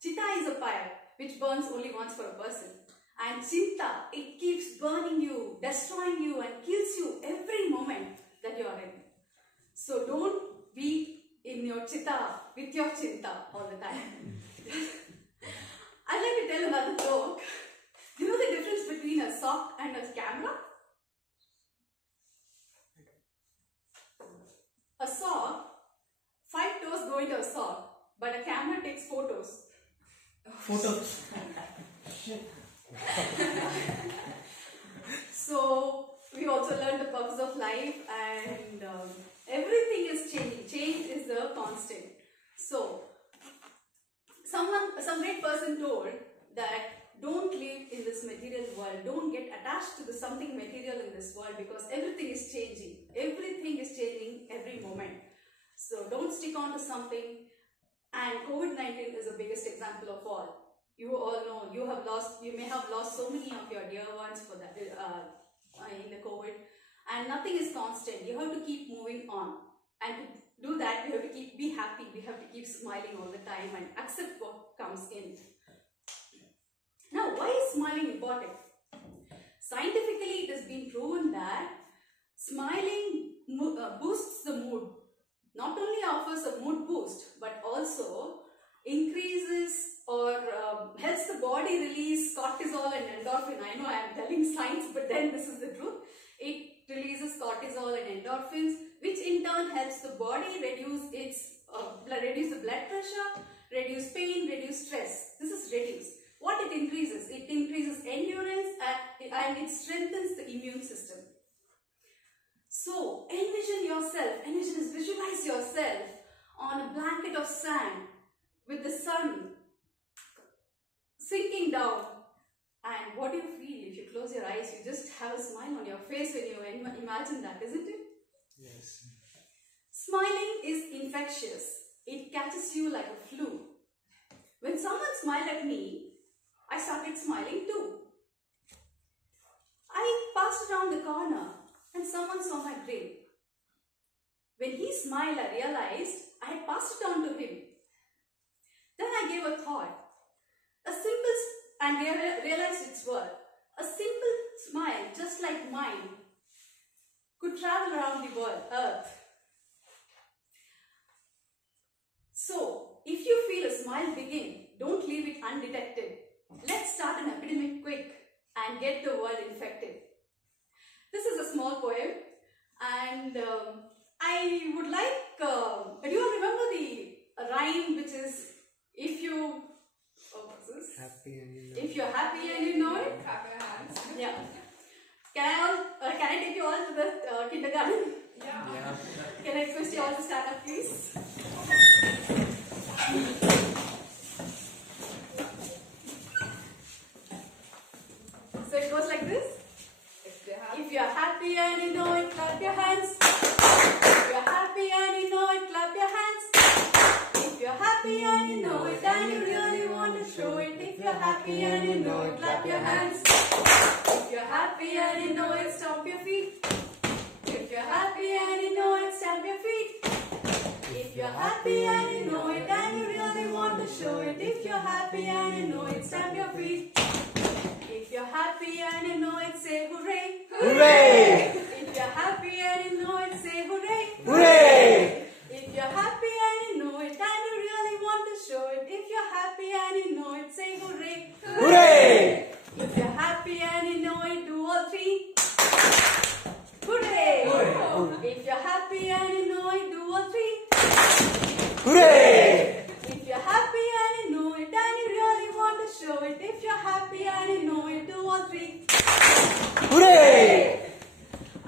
Chitta is a fire which burns only once for a person. And chinta, it keeps burning you, destroying you and kills you every moment that you are in. So don't be in your chitta with your chinta all the time. I'd like to tell another joke. Do you know the difference between a sock and a camera? A sock, 5 toes go into a sock, but a camera takes photos. Photos. So we also learned the purpose of life, and everything is changing. Change is the constant. So person told that don't live in this material world, don't get attached to the something material in this world, because everything is changing. Everything is changing every moment. So don't stick on to something. And COVID-19 is the biggest example of all. You all know you may have lost so many of your dear ones for that in the COVID, and nothing is constant. You have to keep moving on, and to do that, we have to be happy. We have to keep smiling all the time and accept what comes in. Now, why is smiling important? Scientifically, it has been proven that smiling boosts the mood. Not only offers a mood boost, but also increases or helps the body release cortisol and endorphin. I know I am telling science, but then this is the truth. It releases cortisol and endorphins, which in turn helps the body reduce the blood pressure, reduce pain, reduce stress. This is reduced. What it increases? It increases endurance and it strengthens the immune system. So visualize yourself on a blanket of sand with the sun sinking down. And what do you feel if you close your eyes? You just have a smile on your face when you imagine that, isn't it? Yes. Smiling is infectious. It catches you like a flu. When someone smiled at me, I started smiling too. I passed around the corner and someone saw my grin. When he smiled, I realized I had passed it on to him. Then I gave a thought. And realized its worth. A simple smile, just like mine, could travel around the world, earth. So, if you feel a smile begin, don't leave it undetected. Let's start an epidemic quick and get the world infected. This is a small poem, and I would like, do you all remember the rhyme which is, if you, Happy and you know. If you're happy and you know it? Clap your hands. Yeah. Can I take you all to the kindergarten? Yeah. Can I request you all to stand up, please? So it goes like this. If you're happy and you know it, clap your hands. If you're happy and you know it, clap your hands. If you're happy and you know it, and you really want to show it. If you're happy and you know it, clap your hands. If you're happy and you know it, stomp your feet. If you're happy and you know it, stamp your feet. If you're happy and you know it, and you really want to show it. If you're happy and you know it, stamp your feet. If you're happy and you know it, say hooray. Hooray! If you're happy and you know it, say hooray. Hooray! If you're happy and you know it, and you really want to show it. If you're happy and you know it, say hooray. Hooray! If you're happy and you know it, do all three. Hooray! Hooray! If you're happy and you know it, do all three. Hooray! If you're happy and you know it, and you really want to show it. If you're happy and you know it, do all three. Hooray!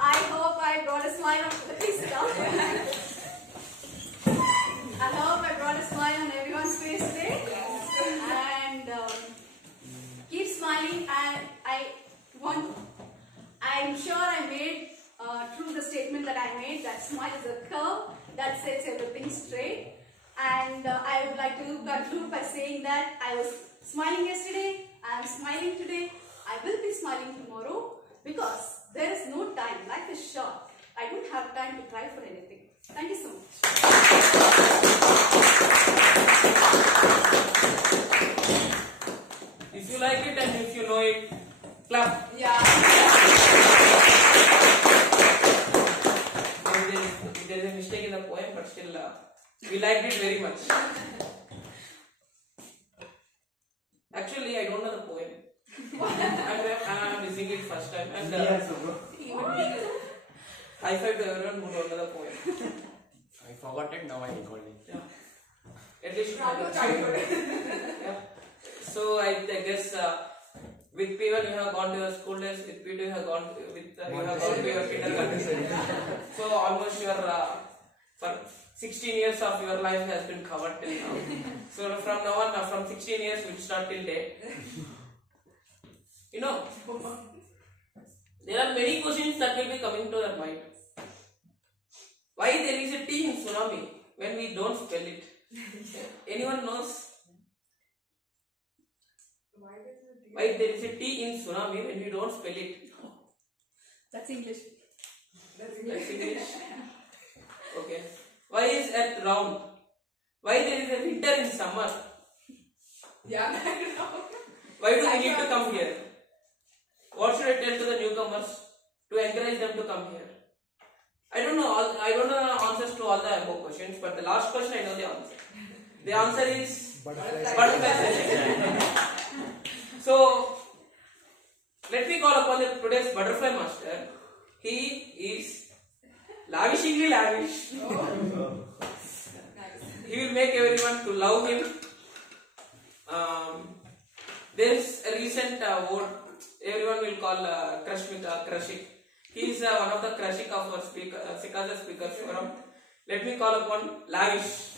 I hope I brought a smile on the face down. I hope I brought a smile on everyone's face today. And keep smiling. And I'm sure I made true the statement that I made, that smile is a curve that sets everything straight. And I would like to conclude by saying that I was smiling yesterday, I am smiling today, I will be smiling tomorrow, because there is no time. Life is short. I don't have time to try for anything. Thank you so much. If you like it and if you know it, clap. Yeah. There is a mistake in the poem, but still we liked it very much. Actually, I don't know the poem. I'm listening it first time. And high five to everyone who don't know the poem. I forgot it, now I recalled it. Yeah. At least Proud childhood. yeah. So I guess with P1 you have gone to your school days, with P2 you have gone to your kindergarten. So almost you are 16 years of your life has been covered till now. So from now on, from 16 years we'll start till date. You know, there are many questions that will be coming to your mind. Why there is a T in tsunami when we don't spell it? Anyone knows? Why there is a T in tsunami when we don't spell it? That's English. That's English. Okay. Why is Earth round? Why there is a winter in summer? Yeah, I know. Why do we need to come here? What should I tell to the newcomers to encourage them to come here? I don't know. I don't know the answers to all the above questions, but the last question I know the answer. The answer is butterfly. So let me call upon today's butterfly master. He is lavishingly lavish. He will make everyone to love him. There is a recent word everyone will call Krashik. He is one of the Krashik of our SICASA speakers forum. Let me call upon Lavish.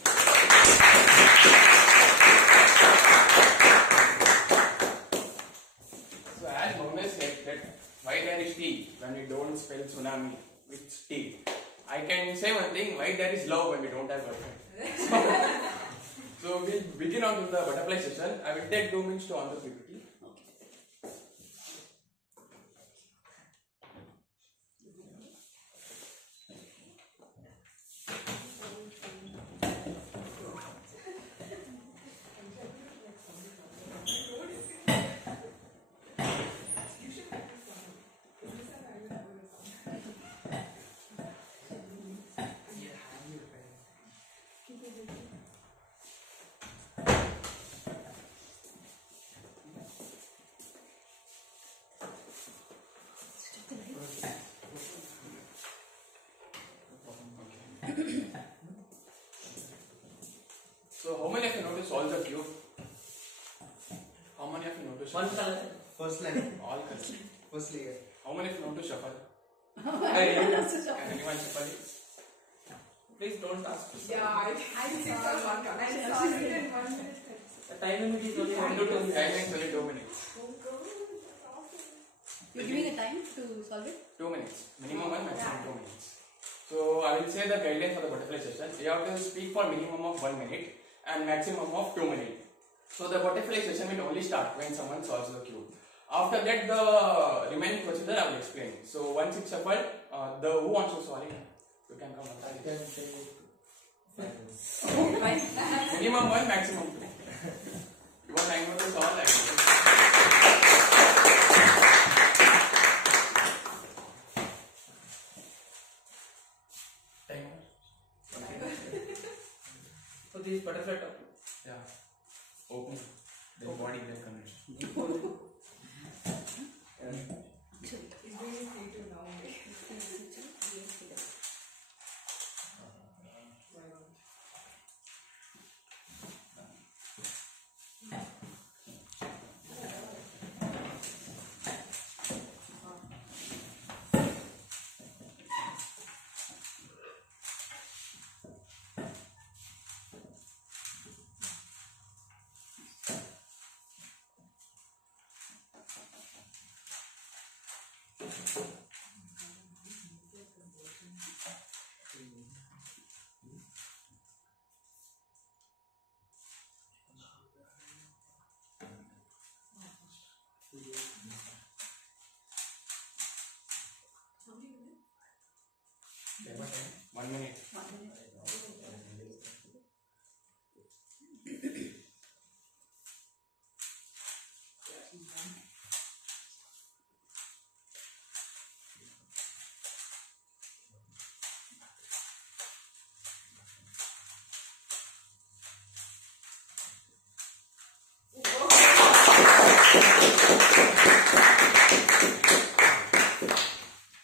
So as Mohammed said that why there is T when we don't spell tsunami with T. I can say one thing, why there is love when we don't have girlfriend. So we'll begin on with the butterfly session. I will take 2 minutes to answer PPT. So how many of you know to solve the cube? How many of you know to One shuffle? color. First line. All correct. First layer. How many of you know to shuffle? I don't know. Can anyone shuffle it? Please don't ask. Yeah, I saw one. I saw it in 1 minute. The time limit is only 1 to 2 minutes. Time is only 2 minutes. You're giving a time to solve it? 2 minutes. Minimum and maximum 2 minutes. So I will say the guideline for the butterfly session. You have to speak for minimum of 1 minute and maximum of 2 minutes. So the butterfly session will only start when someone solves the cube. After that, the remaining procedure I will explain. So once it's shuffled, who wants to solve it? You can come. Minimum 1, maximum 2. You want time to solve like So this is butterfly top. yeah. Open. The body will connect. He's bringing me to now. Okay, 1 minute.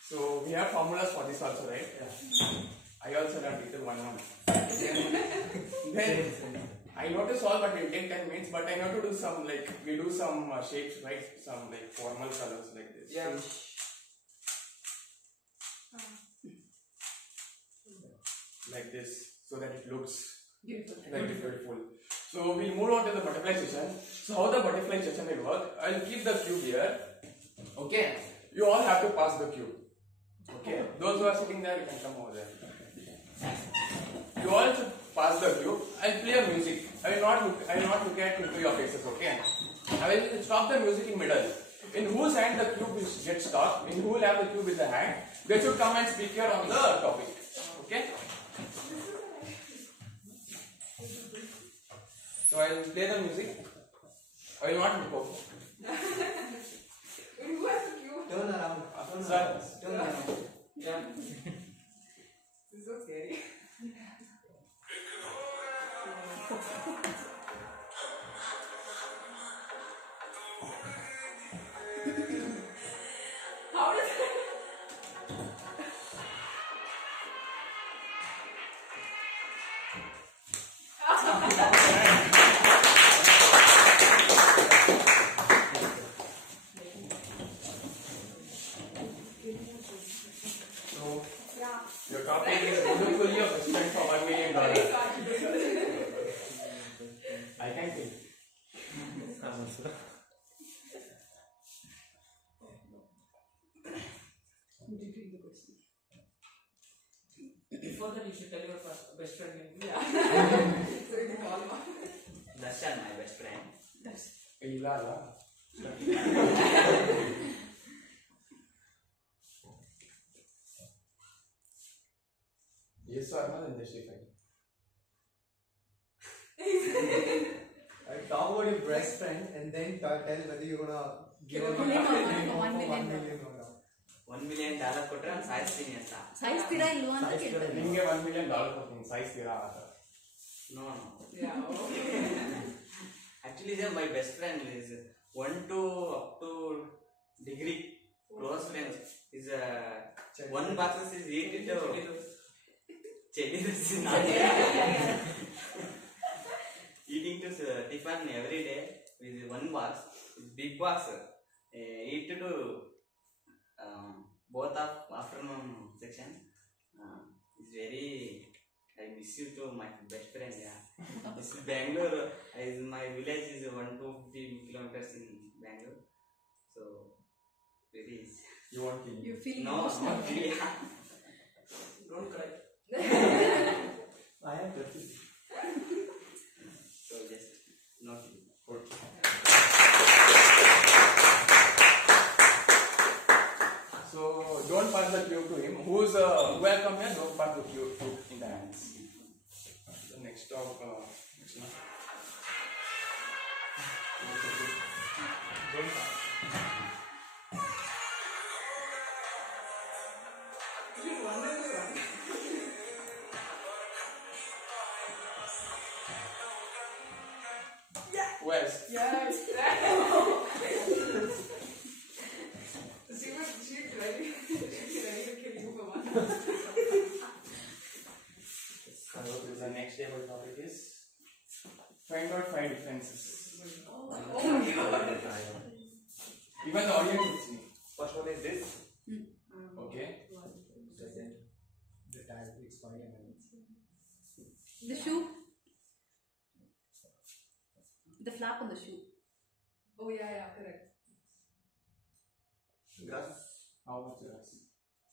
So we have formulas for this also, right? I also learned little one. Then I know to solve, but it will take 10 minutes. But I know to do some we do some shapes, right? Some formal colors like this. Yeah. Like this. So so that it looks Beautiful. very beautiful. So we'll move on to the butterfly session. So how the butterfly session will work? I'll keep the cube here. Okay. You all have to pass the cube. Okay. Those who are sitting there, you can come over there. You all should pass the cube. I'll play a music. I will not look at into your faces. Okay. I will stop the music in middle. In whose hand the cube will get stopped, in who will have the cube in the hand, they should come and speak here on the topic. Okay? So I will play the music. I will not look over. Who has the cue? Turn around. Sir. Turn around. Yeah. This is so scary. How does it? So your topic is beautifully a president for $1 million. I can take. Before that, you should tell your first best friend name. Yeah. So you can call him up. Darshan, my best friend. Ilala. Yes or no, then justify. Talk about your best friend and then tell whether you're gonna give him Million or $1 $1 million. or not. $1 million ಕೊಟ್ರೆ ನಾನು ಸಾಯಿಸ್ತೀನಿ ಅಂತ. ಸಾಯಿಸ್ತೀರಾ ಇಲ್ವಾ ಅಂತ ಸಾಯಿಸ್ತೀರಾ ಕೇಳ್ತಾರೆ. ನಿಮಗೆ $1 million ಕೊಡ್ತೀನಿ ಸಾಯಿಸ್ತೀರಾ ಅಂತ. No. Yeah. Actually, my best friend is 1 to up to degree close friends. Is one box is eaten to chili. This is not eating to tiffin every day with one box. Big box. Eat to both of afternoon section. It's very. I miss you to my best friend. Yeah. This is Bangalore. My village is 1 to 50 kilometers in Bangalore. So very. You want to You feel No, emotional. not really. Don't cry. I am 30. So just not. Okay. So don't pass the cube to him. Who have come here? Don't pass the cube in the hands. The next talk. Next one. Don't pass. Where's? Yes. She's ready. She's ready to kill you for one. The next table topic is find out 5 differences. Oh my god. Even the audience will see. First one is this. Okay. Second, the tag is fine. The shoe. The flap on the shoe. Oh yeah, correct. Grass. How much grass?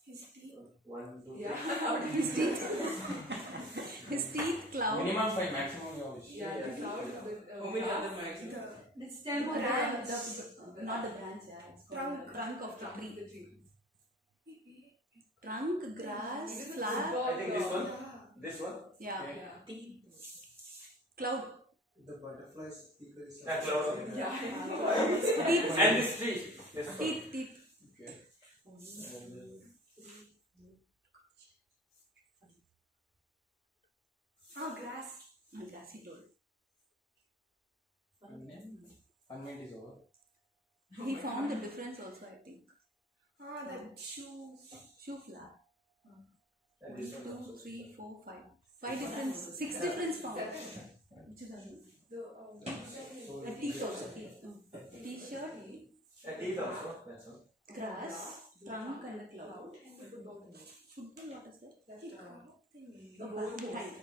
His teeth. 1, 2, 3. Yeah. His teeth. His teeth, cloud. Minimum 5, maximum you wish. Yeah, the cloud with How many other maximum? The stem or Branch. the Not the branch, yeah. It's called trunk of the tree. the tree. Trunk, grass, flap. I think this one. This one. Yeah. Okay. Yeah. Teeth. Cloud. The butterfly speaker is That cloud. Yeah. Teeth. And this tree. Yes. Teeth. Teeth. Okay. Oh, grass. Grassy told. 1 minute is over. He found the difference also, I think. That Shoe flap. And 1, this one 2, also. 3, 4, 5. 5 difference. 6 difference found. Which is a teeth also. T-shirt, And teeth also. That's all. grass, trunk and a cloud. Football, what is that? that No, hand.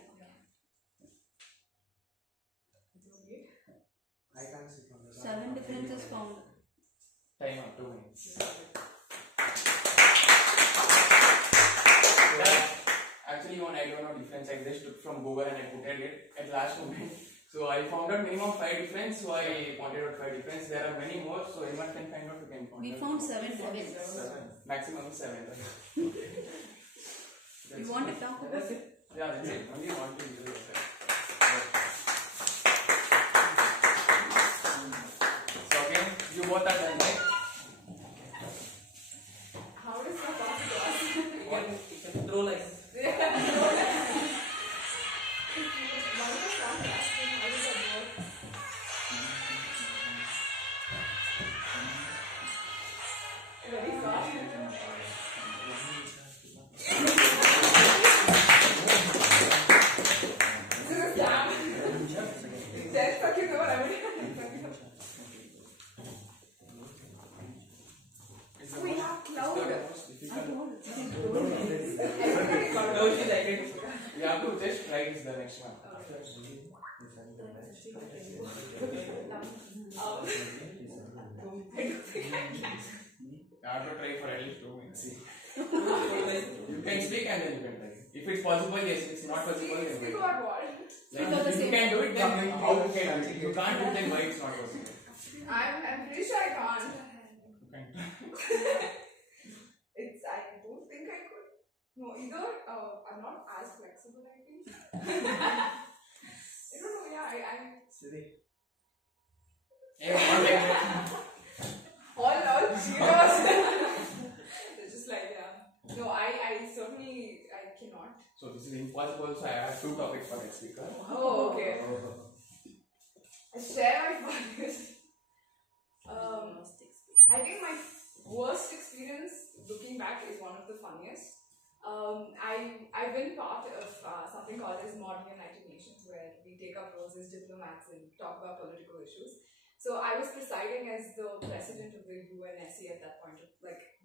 I can't sit on this. 7 differences found. Time up 2 minutes. Actually, one I don't know difference. I just took from Google and I put it at last moment. So I found out minimum 5 difference. So I pointed out 5 difference. There are many more. So anyone can find out. You can find We out. found 7 differences. 7. Maximum 7. You want to talk about it? Yeah, that's it. Only one to do it. So again, you both are done, right? How does that possible? You can throw like Very fast. This is a scam. 10 seconds over, I would. We have cloud. Everybody got no, she's like You have to just write is the next one. I don't think I can. You have to try for at least 2 minutes. See. You can speak and then you can try. If it's possible, yes. If it's not possible, then Speak wait. about what? Like, if you can do it, then how you can do it? If you can't do it, then why it's not possible? I'm pretty sure I can't. You can. I don't think I could. No, either I'm not as flexible, I think. I don't know, yeah, I'm Hey, one like all cheers. It's just like, yeah. No, I certainly, I cannot. So this is impossible, so I have 2 topics for next speaker. Oh, okay. I share my fun. I think my worst experience looking back is one of the funniest. I've been part of something called as Modern United Nations, where we take up roles as diplomats and talk about political issues. So I was presiding as the president of the UNSC at that point,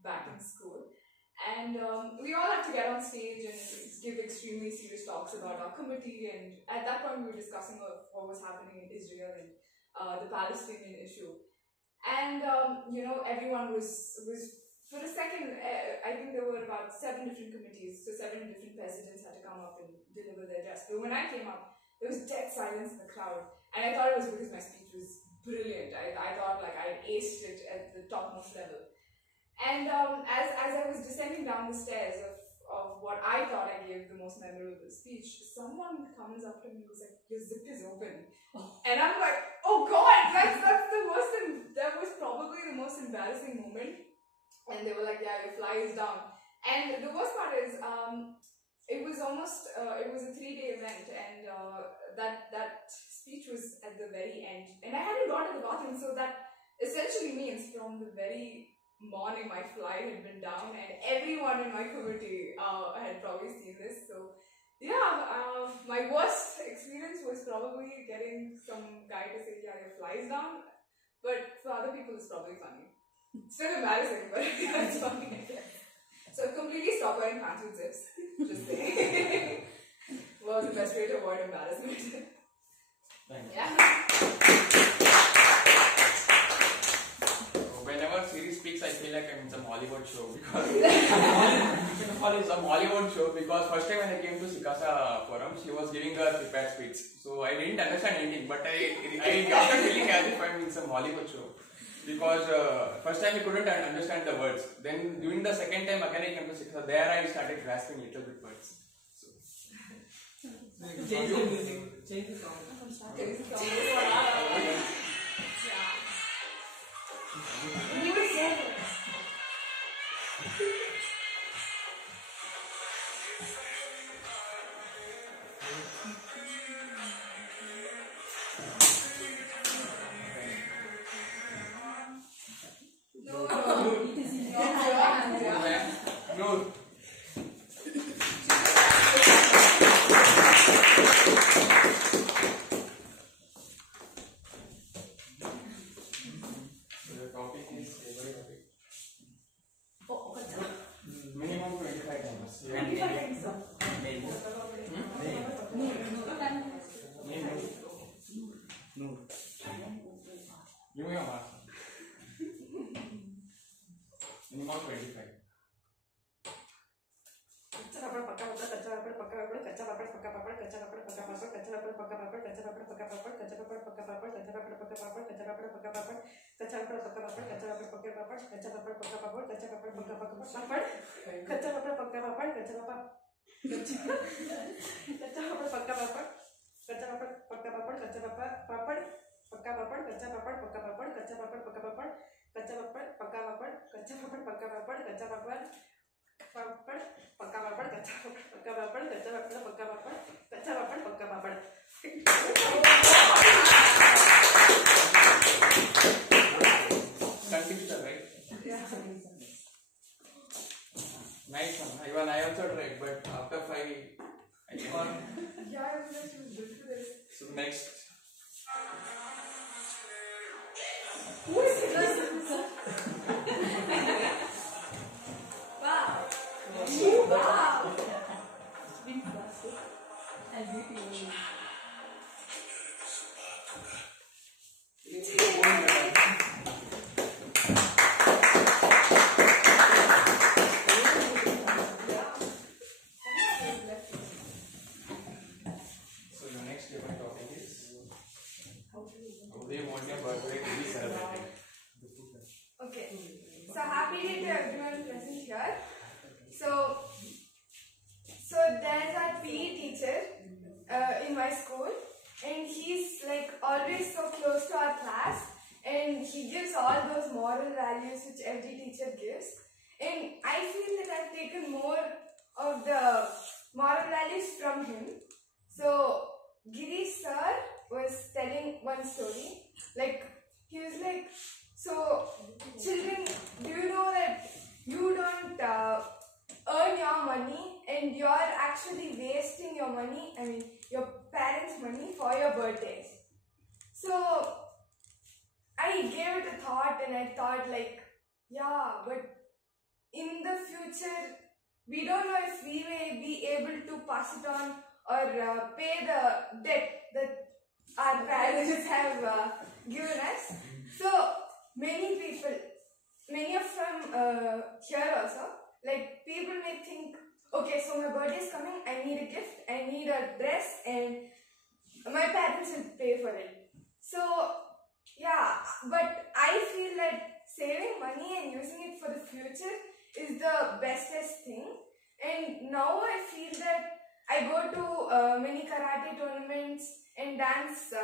back in school. And we all had to get on stage and give extremely serious talks about our committee. And at that point, we were discussing what was happening in Israel and the Palestinian issue. And everyone was for a second. I think there were about 7 different committees, so 7 different presidents had to come up and deliver their address. But when I came up, there was dead silence in the crowd, and I thought it was because my speech was brilliant. I thought I aced it at the topmost level. And as I was descending down the stairs of what I thought I gave the most memorable speech, someone comes up to me and goes like, "Your zip is open." And I'm like, oh God, that's the worst, and that was probably the most embarrassing moment. And they were like, yeah, your fly is down. And the worst part is, it was a 3-day event, and that speech was at the very end. And I hadn't gone to the bathroom, so that essentially means from the very morning my fly had been down, and everyone in my committee had probably seen this. So yeah, my worst experience was probably getting some guy to say, yeah, your fly is down. But for other people, it's probably funny. Still embarrassing, but it's funny, I guess. So completely stop wearing pants with zips. Just saying. Was the best way to avoid embarrassment. Yeah. Whenever Siri speaks, I feel like I'm in some Hollywood show because it's some Hollywood show because first time when I came to SICASA forum, she was giving a prepared speech. So I didn't understand anything, but I got a feeling as if I'm in some Hollywood show. Because first time I couldn't understand the words. Then during the second time again I came to SICASA, there I started grasping little bit words. So. change the music, change the song. No. The topic is favorite topic. amount 25. Confusion, right? Yeah. Nice one. Even I also tried, but after 5, I can't. Yeah, I was like, she was good for this. So next. Who is this? Wow. Wow. Big plastic and beauty. So the next different topic is how they want your birthday to be celebrated. Okay. So happy day to everyone present here. So there's a PE teacher in my school, and he's like always so close to our class, and he gives all those moral values which every teacher gives. And I feel that I've taken more of the moral values from him. So Girish sir was telling one story. Like he was like, so children, do you know that you don't earn your money and you're actually wasting your money, I mean your parents' money for your birthdays. So I gave it a thought and I thought like, yeah, but in the future we don't know if we may be able to pass it on or pay the debt that our parents have given us. So many people, many of them here also, like people may think, okay, so my birthday is coming, I need a gift, I need a dress, and my parents will pay for it. So yeah, but I feel that saving money and using it for the future is the bestest thing. And now I feel that I go to many karate tournaments and dance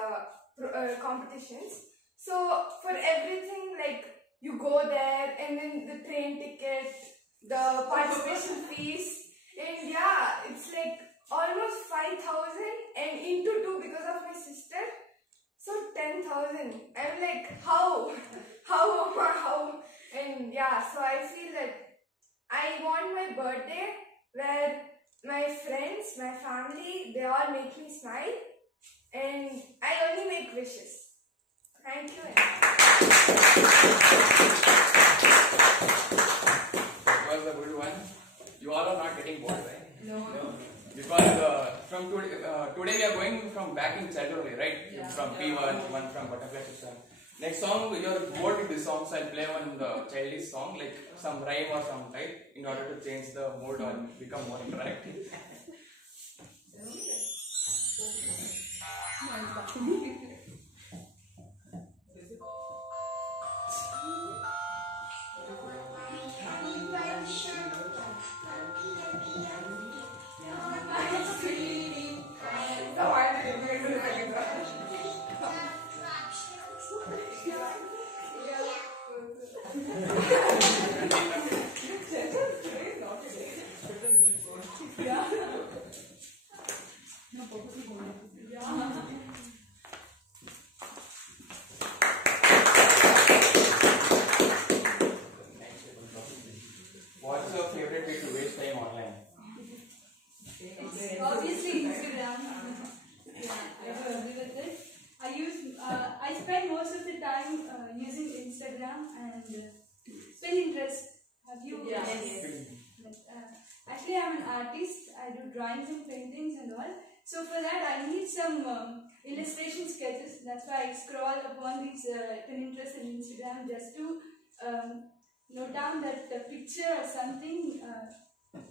competitions. So for everything, like you go there and then the train ticket, the participation fees, and yeah, it's like almost 5,000 and into 2 because of my sister. So 10,000. I'm like, how? And yeah, so I feel that I want my birthday where my friends, my family, they all make me smile, and I only make wishes. Thank you. That was a good one. You all are not getting bored, right? No. Because from today we are going from back in childhood, right? Yeah. From P1, one from butterfly system. Next song, you are bored with this song, so I'll play one childish song, like some rhyme or some type, in order to change the mood and become more interactive. What's your favorite way to waste time online? Obviously Instagram. Yeah, I do agree with it. I spend most of the time using Instagram and Pinterest. Have you? Yeah. Yes. Actually, I'm an artist. I do drawings and paintings and all. So for that, I need some illustration sketches. That's why I scroll upon these Pinterest and Instagram just to note down that picture or something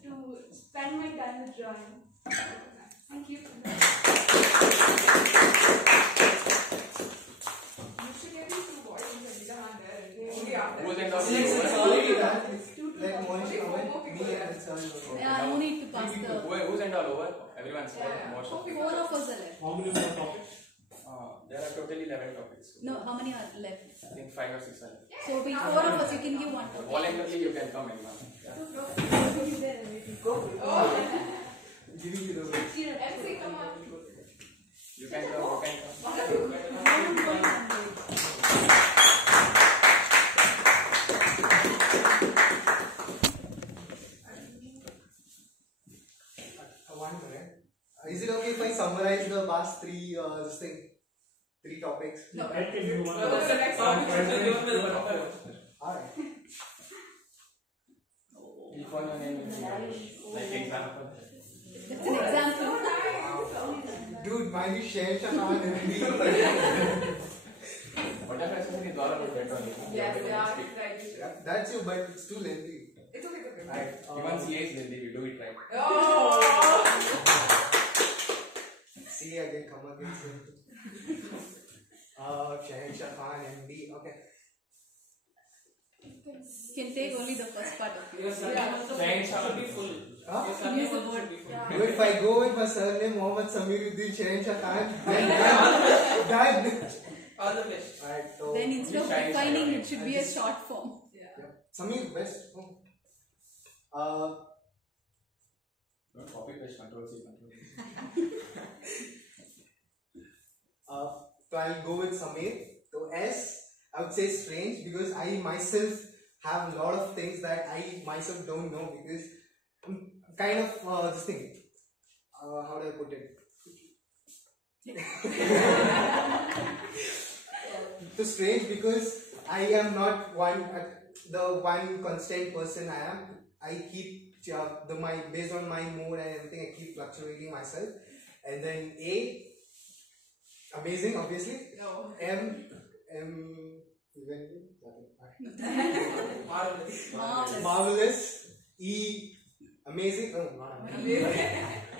to spend my time with drawing. Thank you. Usually every 2 boys in Sangeeta are there. Only after. Who's and all It's over? already done. Like Monish, Only 4 more me people and left. Sir. Yeah, no need to pass the. Who's and all over? Everyone's Yeah. most of 4 them. people 4 of left. us are left. How many more topics? There are totally 11 topics. No, how many are left? I think 5 or 6 are left. So with 4 of us, you can give one topic. Voluntarily, you can come anyone. Yeah. Giving you the MC, come on. You can come. You can come. One of you. one minute. Is it okay if I summarize the past three three topics? No. I can do one. No, that's the next Topic topic. should be given by the doctor. Alright. Each one your name will be like example. That's an example. Dude, my Sher Khan and me. Whatever accessory is all about that only. Yes, Everyone yeah, speak. right. That's you, but it's too lengthy. It's okay, it's okay. Right. Even CA is lengthy, you do it right. Oh! See again, come again. Sher Khan and me. Okay. Can take only the first part of it. Your surname also should be full. Huh? Your surname Use the also word. should be full. Dude, if I go with my surname Mohammed Samiruddin Sher Khan, then done. All the best. Alright, so Then instead of Shine, defining, shine. it should be a short form. Yeah. Samir best. Don't copy paste, control C, control V. So I'll go with Samir. So S, I would say strange because I myself have a lot of things that I myself don't know because I'm kind of this thing. How do I put it? So strange because I am not the one constant person I am. I keep based on my mood and everything. I keep fluctuating myself. And then A, amazing, obviously. No. M, Marvelous. Marvelous. marvelous. E, amazing. No, not amazing.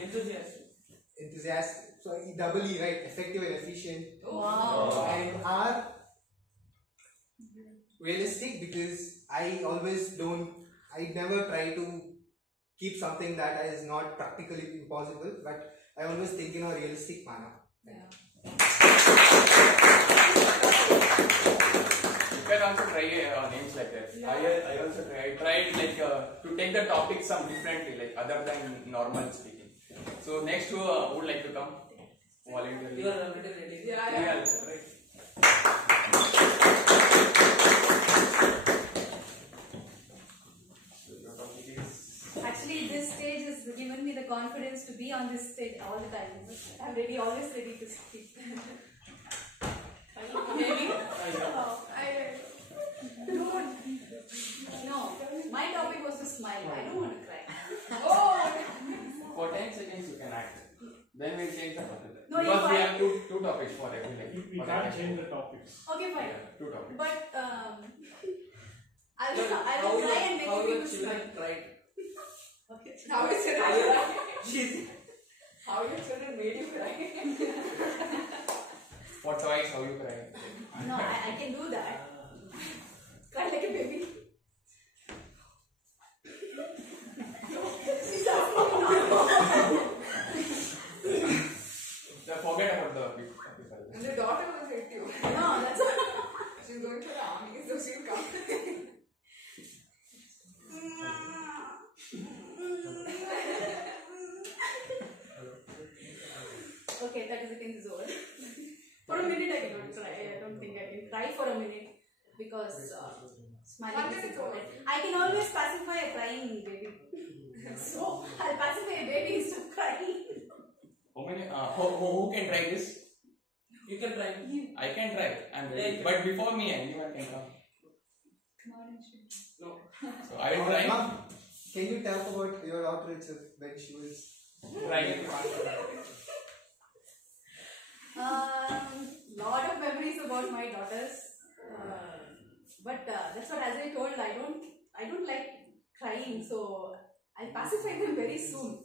Enthusiastic. Enthusiastic. So E, double E, right? Effective and efficient. Wow. And R, realistic because I never try to keep something that is not practically impossible, but I always think in a realistic manner. You can also try names like that. I also tried like to take the topic some differently, like other than normal speaking. So next who would like to come? Voluntarily. You are already ready. Yeah. Right. So your topic is Actually, this stage has given me the confidence to be on this stage all the time. I'm always ready to speak. Maybe. No, my topic was to smile. I don't want to cry. for 10 seconds you can act. Then we'll change the topic. No, because if we I- have two topics for every like. We for can't every change the topic. topics. Okay, fine. Yeah, two topics. But I But will try and make how you your people children smile. cried. Okay. How is it? She's How your children made you cry? For twice, how you cry? No, I can do that. Cry like a baby. Forget about the topic. And the daughter will hate you. No, that's She's going for the army, so she'll come. okay. 30 seconds is over. For a minute, I cannot cry. I don't think I can cry for a minute because smiling is important. I can always pacify a crying baby. So I'll pacify a baby instead of crying. How many? Who can try this? you can try. I can try. I'm ready. Yeah. But before me, anyone can come. Come on, Anshu. No. So I will try. Mom, can you tell about your daughter itself when she was Try. Lot of memories about my daughters. But that's what, as I told, I don't like crying, so I'll pacify them very soon.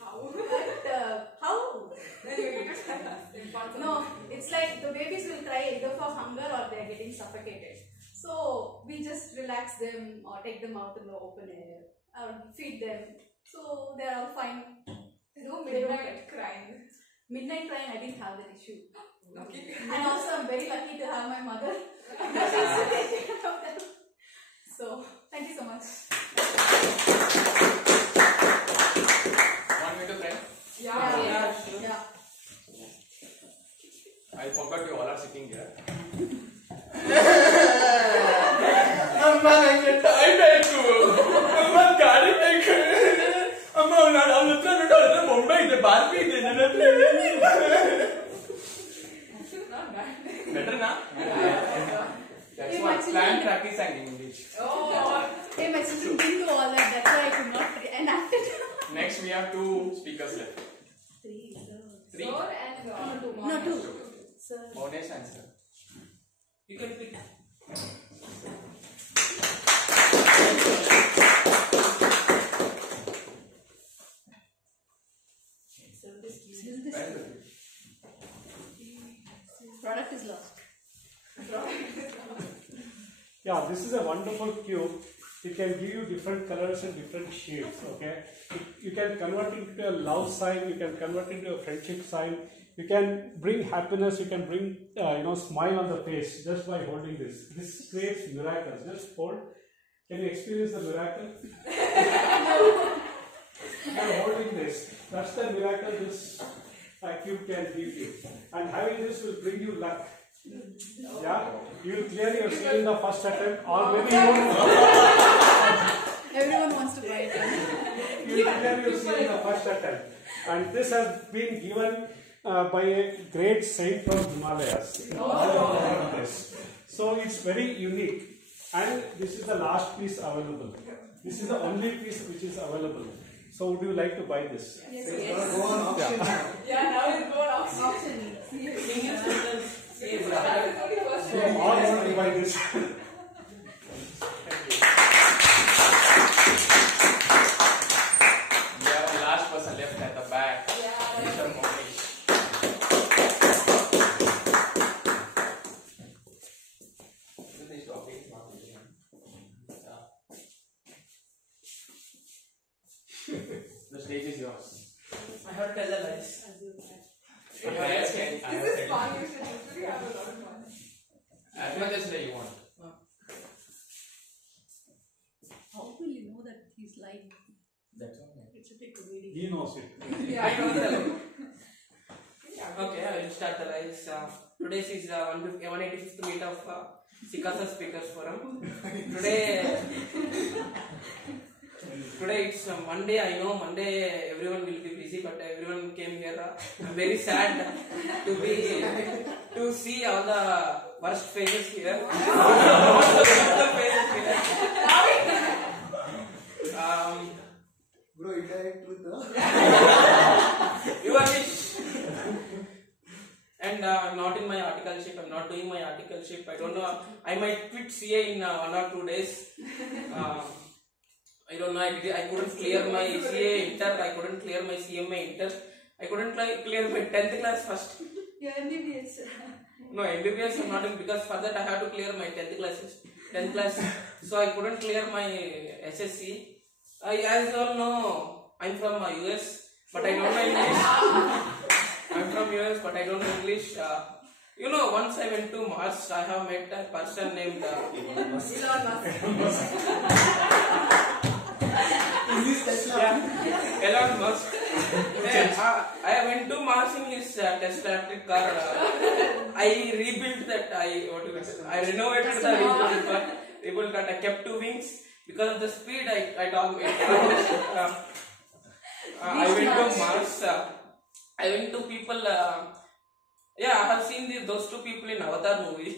How? But how? Then you need to tell us. No, it's like the babies will cry either for hunger or they're getting suffocated. So we just relax them or take them out in the open air or feed them. So they're all fine. No midnight crying. Midnight crying, I didn't have that issue. Lucky. And also, I'm very lucky to have my mother. She used to take care of them. So, thank you so much. Want me to try? Yeah. Yeah. I forgot you all are sitting here. ಅಮ್ಮ ನಂಗೆ time ಬೇಕು ಅಮ್ಮ ಗಾಡಿ ಬೇಕು ಅಮ್ಮ ನಾನು ಅವ್ನ ಹತ್ರ ನೋಡಿದ್ರೆ ಬೊಂಬೆ ಇದೆ ಬಾರ್ಬಿ ಇದೆ ನನ್ನ ಹತ್ರ Not bad. Better na? That's You what actually- plan practice and English. Oh. Hey, my sister didn't do all that. That's why I could not enact it. Next we have 2 speakers left. 3. Sir and No, two. Sir. Monesh and sir. You can pick. Product is lost. Yeah, this is a wonderful cube. It can give you different colors and different shapes. Okay, you can convert it into a love sign. You can convert it into a friendship sign. You can bring happiness. You can bring smile on the face just by holding this. This creates miracles. Just hold. Can you experience the miracle? By holding this, that's the miracle this cube can give you. And having this will bring you luck. Yeah, you will clear your seal in the first attempt, or maybe Everyone wants to buy it. you will clear your seal in the first attempt. And this has been given by a great saint from Himalayas. So it's very unique. And this is the last piece available. This is the only piece which is available. So would you like to buy this? Yes, It's yes. gonna go on auction now. Yeah, now it's going off. Auction. Single sentence. Yes, That is only first So time. all want to buy this. We have a last person left at the back. Yeah. Mr. Monesh. This topic is not easy. The stage is yours. I have to tell the lies. But liars can, I have This is said, fun. You should usually have a lot of fun. as much as you want. How will you know that he's lying? That's all. It should take a video. He knows it. Yeah. I know the lie. Okay, I will start the lies. Today is 185th meet of SICASA Speakers Forum. Today it's Monday. I know Monday everyone will be busy, but everyone came here. I'm very sad to see all the worst faces here. Bro, indirect with the Your wish. And I'm not in my articleship. I'm not doing my articleship. I don't know. I might quit CA in 1 or 2 days. I don't know. I couldn't clear my CA inter. I couldn't clear my CMA inter. I couldn't clear my 10th class first. Your MBBS. No, MBBS I'm not in, because for that I have to clear my 10th class. So I couldn't clear my SSC. As you all know, I'm from US, but I don't know English. I'm from US, but I don't know English. Once I went to Mars, I have met a person named Elon Musk. is this Tesla? yeah, Elon Musk. I went to Mars in his Tesla electric car. I rebuilt that. I renovated the rebuilt car. I kept 2 wings. Because of the speed, I went to Mars. I went to people. I have seen those 2 people in Avatar movie.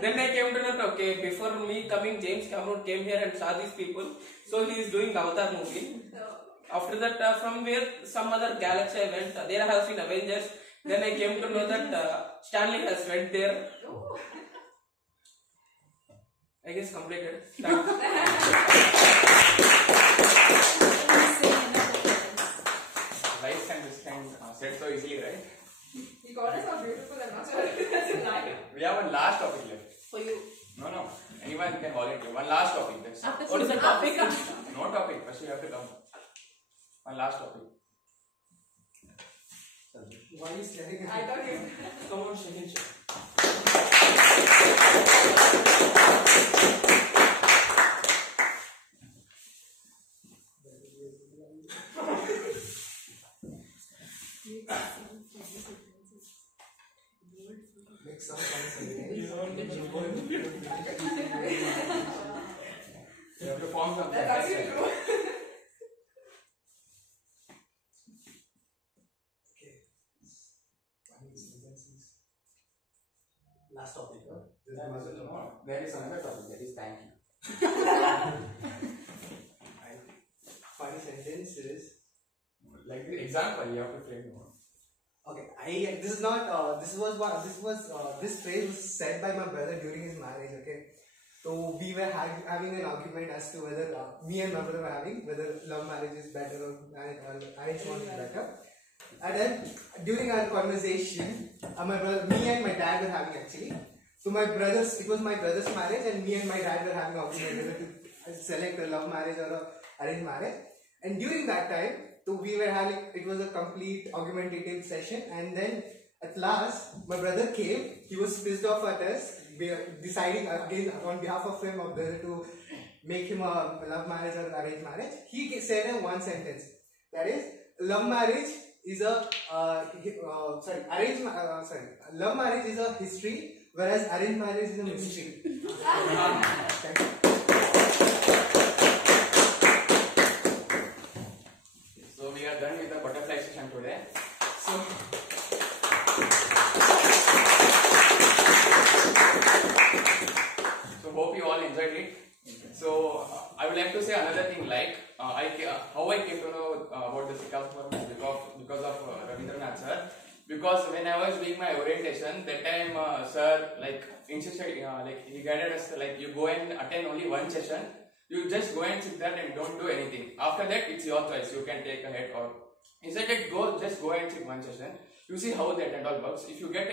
Then I came to know, okay, before me coming, James Cameron came here and saw these people. So he is doing Avatar movie. After that, from where some other galaxy I went, there I have seen Avengers. Then I came to know that Stanley has went there. I guess completed. Start. Life can this kind said so easily, right? You called us all beautiful. I'm not sure if that's a lie. We have one last topic left. For you. No. Anyone can volunteer. One last topic. That's it. What is the topic? No topic. First you have to come. One last topic. Why are you staring I at thought you. Come on, second check. Make some sense. You have to form something. That's actually true. Last topic, huh? No, there is another topic. That is thank you. Funny sentences. Like the example, you have to frame more. Okay, this phrase was said by my brother during his marriage. Okay, so we were having an argument as to whether me and my brother were having whether love marriage is better or arranged marriage is better. And then during our conversation, me and my dad were having actually. So it was my brother's marriage, and me and my dad were having an argument whether to select a love marriage or a arranged marriage. And during that time, so we were having, it was a complete argumentative session, and then at last my brother came. He was pissed off at us. We were deciding again on behalf of him or whether to make him a love marriage or arranged marriage. He said in one sentence, that is, love marriage is love marriage is a history, whereas arranged marriage is a mystery. So we are done with the butterfly session today. So hope you all enjoyed it. So I would like to say another thing, like how I came to know about the SICASA forum is because of Ravindranath sir. Because when I was doing my orientation, that time sir insisted, he guided us you go and attend only one session. You just go and sit there and don't do anything. After that, it's your choice. You can take ahead or he said that just go and sit one session. You see how that and all works. If you get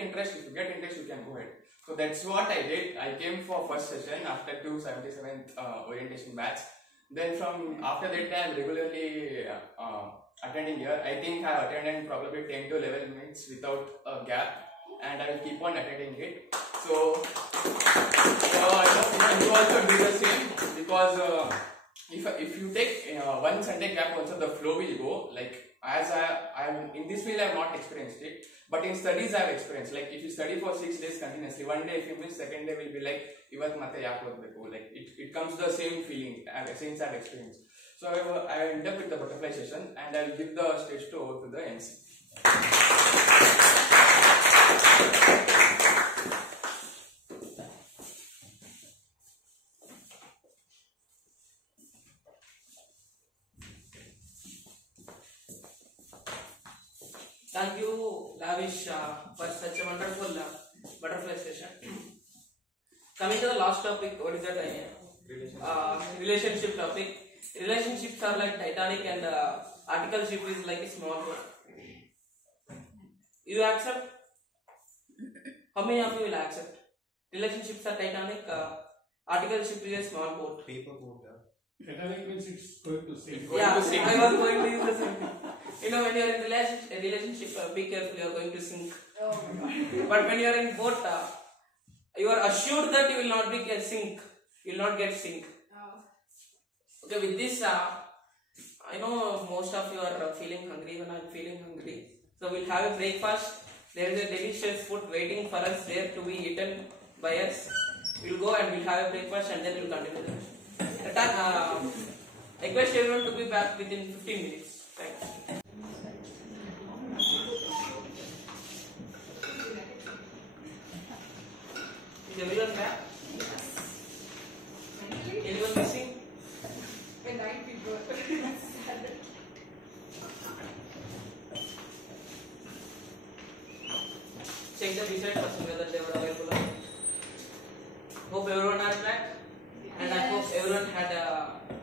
interest, you can go ahead. So that's what I did. I came for first session after 277th orientation batch. Then from after that time, regularly attending here. I think I attended probably 10 to 11 minutes without a gap, and I will keep on attending it. So I hope you also do the same, because if you take one Sunday gap, also the flow will go. As I am in this field, I have not experienced it, but in studies I have experienced. If you study for 6 days continuously, one day if you miss, second day will be ivat mate yaak odbeku. It comes the same feeling since I have experienced. So I end up with the butterfly session, and I will give the stage over to the MC. Thank you, Lavish, for such a wonderful butterfly session. Coming to the last topic, what is that? Relationship topic. Relationships are like Titanic, and article ship is like a small boat. You accept? How many of you will accept? Relationships are Titanic, article ship is a small boat. Paper boat. Titanic means it's going to sink. Yeah, I was going to use the same thing. When you are in a relationship, be careful, you are going to sink. Oh my god. But when you are in boat, you are assured that you will not be sink. You will not get sink. Oh. Okay, with this, I know most of you are feeling hungry. When I am feeling hungry, so we'll have a breakfast. There is a delicious food waiting for us there to be eaten by us. We'll go and we'll have a breakfast, and then we'll continue the session. Request everyone to be back within 15 minutes. Thanks. Is everyone back? Anyone missing? When 9 people. Check the beside person whether they were available. Hope everyone are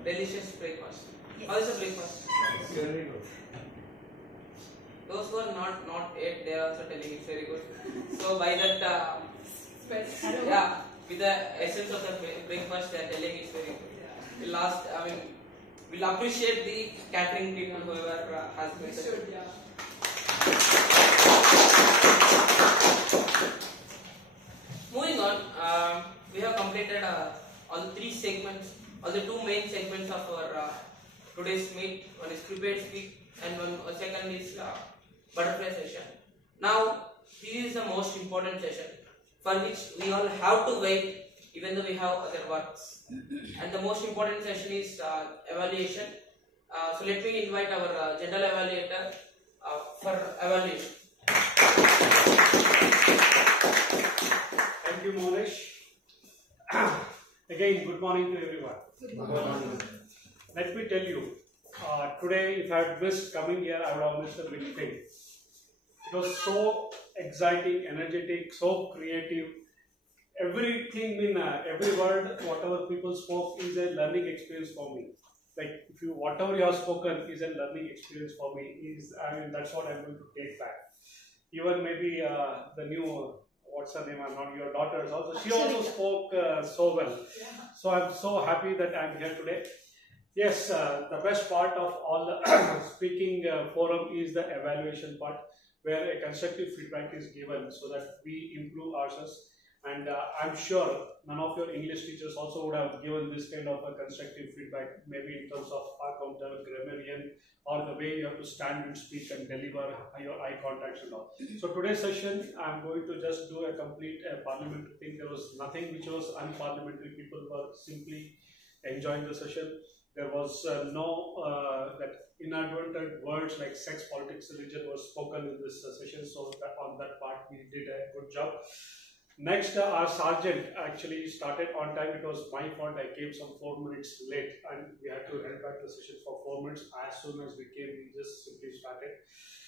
delicious breakfast. How is the breakfast? Very good. Those who are not yet, they are also telling it's very good. So by that, yeah, with the essence of the breakfast, they are telling it's very good. We'll appreciate the catering people, whoever has made it. Moving on, we have completed all the three segments, all the two main segments of our today's meet. One is prepared speak and one second is butterfly session. Now, this is the most important session for which we all have to wait even though we have other works. And the most important session is evaluation. So let me invite our general evaluator for evaluation. Thank you, Monesh. Again, good morning to everyone. Good morning. Let me tell you, today if I had missed coming here, I would have missed a big thing. It was so exciting, energetic, so creative. Everything every word, whatever people spoke is a learning experience for me. Like whatever you have spoken is a learning experience for me. That's what I'm going to take back. Even maybe the new, what's her name? Not your daughters also. She also spoke so well. Yeah. So I'm so happy that I'm here today. Yes, the best part of all the speaking forum is the evaluation part, where a constructive feedback is given so that we improve ourselves. And I'm sure none of your English teachers also would have given this kind of a constructive feedback, maybe in terms of counter, grammarian, or the way you have to stand and speak and deliver your eye contacts and all. So today's session, I'm going to just do a complete parliamentary thing. There was nothing which was unparliamentary. People were simply enjoying the session. There was no that inadvertent words like sex, politics, religion was spoken in this session. So that on that part, we did a good job. Next, our sergeant actually started on time. It was my fault. I came some 4 minutes late and we had to head back the session for 4 minutes. As soon as we came, we just simply started.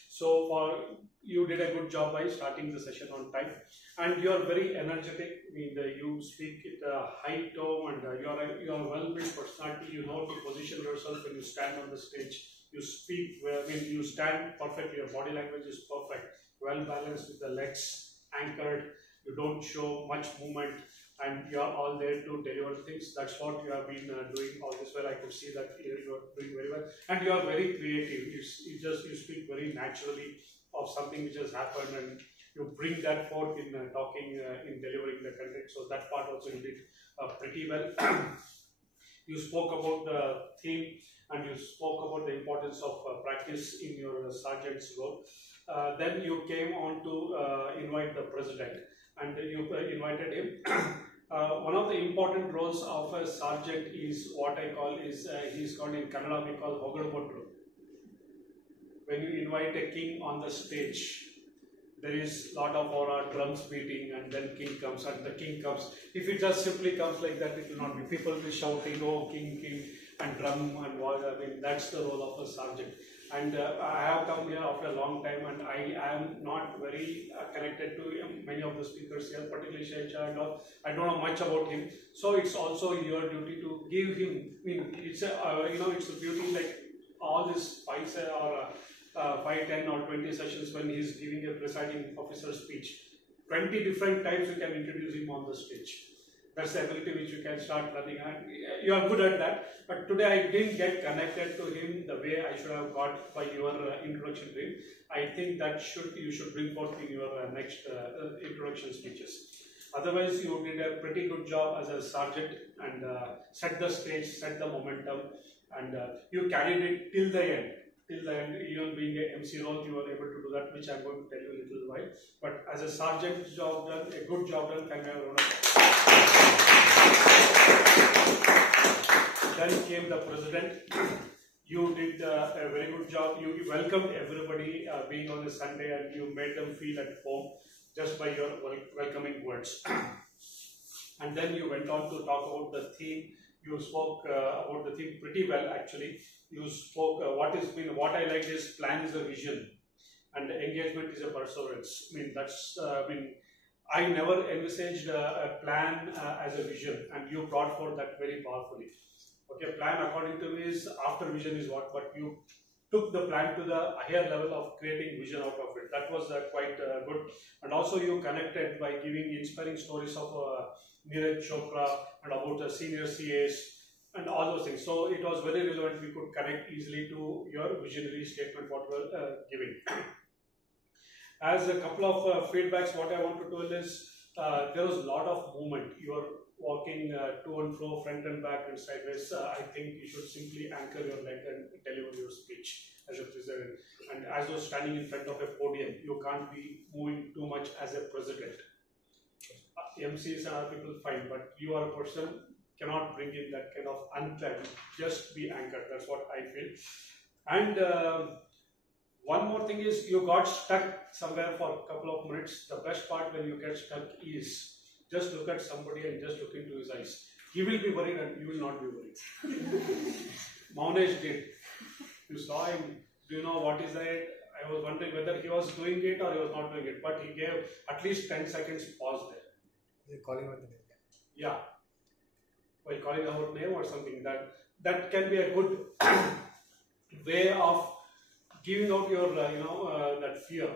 So you did a good job by starting the session on time. And you are very energetic. You speak at a high tone and you are a well-built personality. You know to position yourself when you stand on the stage. You speak, you stand perfectly. Your body language is perfect. Well balanced with the legs anchored. You don't show much movement and you are all there to deliver things. That's what you have been doing all this well. I could see that you are doing very well. And you are very creative. You speak very naturally of something which has happened and you bring that forth in talking, in delivering the content. So that part also you did pretty well. You spoke about the theme and you spoke about the importance of practice in your sergeant's role. Then you came on to invite the president. And you invited him. One of the important roles of a sergeant is what I call is, he's called in Kannada, we call Hogalbotru. When you invite a king on the stage, there is a lot of aura, drums beating, and then king comes, and the king comes. If it just simply comes like that, it will not be. People will be shouting, oh, king, king, and drum and voice. That's the role of a sergeant. And I have come here after a long time and I am not very connected to many of the speakers here, particularly Shecha and all. I don't know much about him. So it's also your duty to give him, it's a beauty like all this 5, 10 or 20 sessions when he's giving a presiding officer speech. 20 different times you can introduce him on the stage. That's the ability which you can start learning, and you are good at that. But today I didn't get connected to him the way I should have got by your introduction to him. I think that you should bring forth in your next introduction speeches. Otherwise, you did a pretty good job as a sergeant and set the stage, set the momentum, and you carried it till the end. Till the end, even being a MC role, you were able to do that, which I'm going to tell you a little while. But as a sergeant job done, a good job done, can I have a round of applause? Then came the president. You did a very good job. You welcomed everybody being on a Sunday and you made them feel at home just by your welcoming words. And then you went on to talk about the theme. You spoke about the theme pretty well actually. You spoke what I liked is plan is a vision and engagement is a perseverance. I never envisaged a plan as a vision and you brought forth that very powerfully. Okay, plan according to me is after vision is what, but you took the plan to the higher level of creating vision out of it. That was quite good. And also you connected by giving inspiring stories of Neeraj Chopra and about the senior CAs and all those things. So it was very relevant. We could connect easily to your visionary statement what you were giving. As a couple of feedbacks, what I want to tell is there was a lot of movement. You are walking to and fro, front and back and sideways. I think you should simply anchor your leg and deliver your speech as a president. And as you're standing in front of a podium, you can't be moving too much as a president. MCs and other people fine, but you are a person, cannot bring in that kind of unclad. Just be anchored. That's what I feel. And one more thing is you got stuck somewhere for a couple of minutes. The best part when you get stuck is just look at somebody and just look into his eyes. He will be worried and you will not be worried. Maunesh did. You saw him. Do you know what is that? I was wondering whether he was doing it or he was not doing it. But he gave at least 10 seconds pause there. You're calling out the name. Yeah. While calling out name or something. That can be a good way of giving out your, that fear.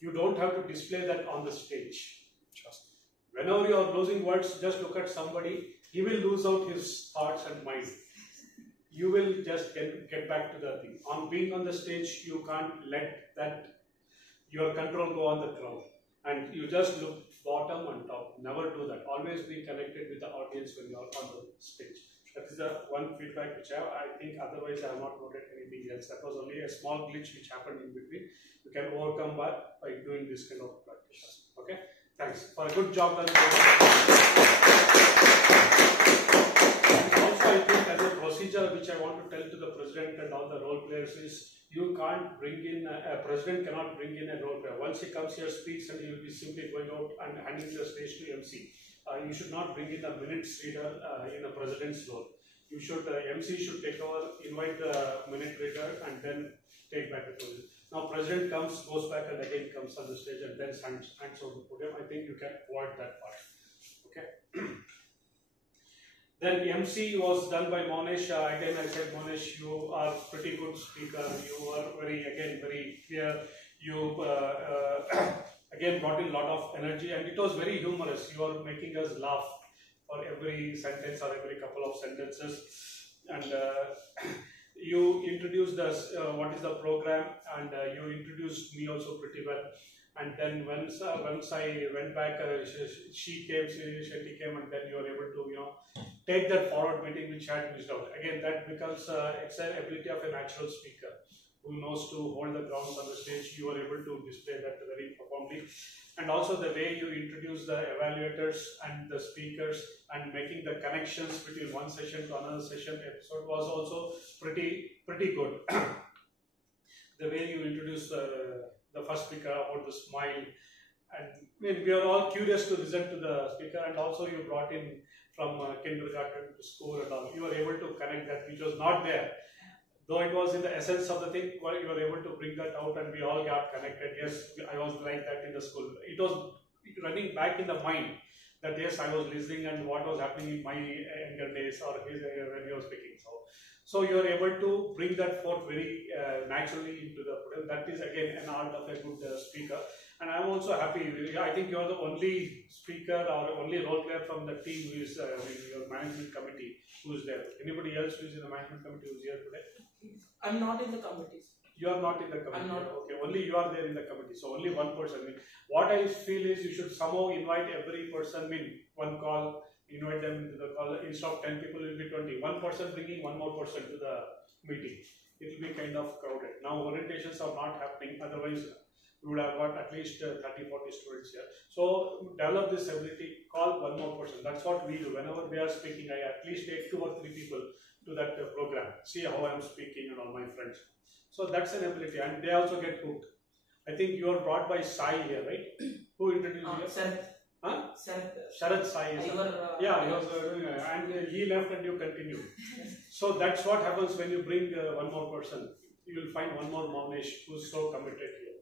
You don't have to display that on the stage. Trust me. Whenever you are losing words, just look at somebody. He will lose out his thoughts and mind. You will just get back to the thing. On being on the stage, you can't let that your control go on the crowd. And you just look bottom and top. Never do that. Always be connected with the audience when you are on the stage. That is the one feedback which I think otherwise I have not noted anything else. That was only a small glitch which happened in between. You can overcome that by doing this kind of practice. Okay? Thanks. For a good job done. Also, I think as a procedure which I want to tell to the president and all the role players is you can't bring in, a president cannot bring in a role player. Once he comes here, speaks, and he will be simply going out and handing the stage to MC. You should not bring in a minutes reader in a president's role. You should, MC should take over, invite the minute reader, and then take back the president. Now, president comes, goes back, and again comes on the stage, and then hands over the podium. I think you can avoid that part. Okay. Then MC was done by Maunesh. Again, I said, Maunesh, you are pretty good speaker. You are very clear. You again brought in a lot of energy, and it was very humorous. You are making us laugh for every sentence or every couple of sentences, and you introduced us what is the program, and you introduced me also pretty well. And then once I went back, Shetty came, and then you were able to take that forward meeting which had missed out. Again, that becomes it's an ability of a natural speaker who knows to hold the grounds on the stage. You were able to display that very profoundly. And also the way you introduce the evaluators and the speakers and making the connections between one session to another session episode was also pretty good. The way you introduce the first speaker about the smile, and we are all curious to listen to the speaker, and also you brought in from kindergarten to school and all. You were able to connect that which was not there. Though it was in the essence of the thing, you were able to bring that out and we all got connected. Yes, I was like that in the school. It was running back in the mind that yes, I was listening and what was happening in my younger days or when he was speaking. So you are able to bring that forth very naturally into the program. That is again an art of a good speaker. And I am also happy. I think you are the only speaker or only role player from the team who is in your management committee who is there. Anybody else who is in the management committee who is here today? I'm not in the committees. You are not in the committee. I'm not. Okay, only you are there in the committee. So only one person. What I feel is you should somehow invite every person. One call, invite them to the call. Instead of 10 people, it will be 20. One person bringing one more person to the meeting. It will be kind of crowded. Now orientations are not happening. Otherwise, we would have got at least 30-40 students here. So develop this ability. Call one more person. That's what we do. Whenever we are speaking, I at least take 2 or 3 people to that program. See how I am speaking and all my friends. So that's an ability, and they also get hooked. I think you are brought by Sai here, right? Who introduced you? Sharad Sai. Yeah, he was doing it, and he left and you continued. So that's what happens when you bring one more person. You will find one more Maunesh who is so committed here.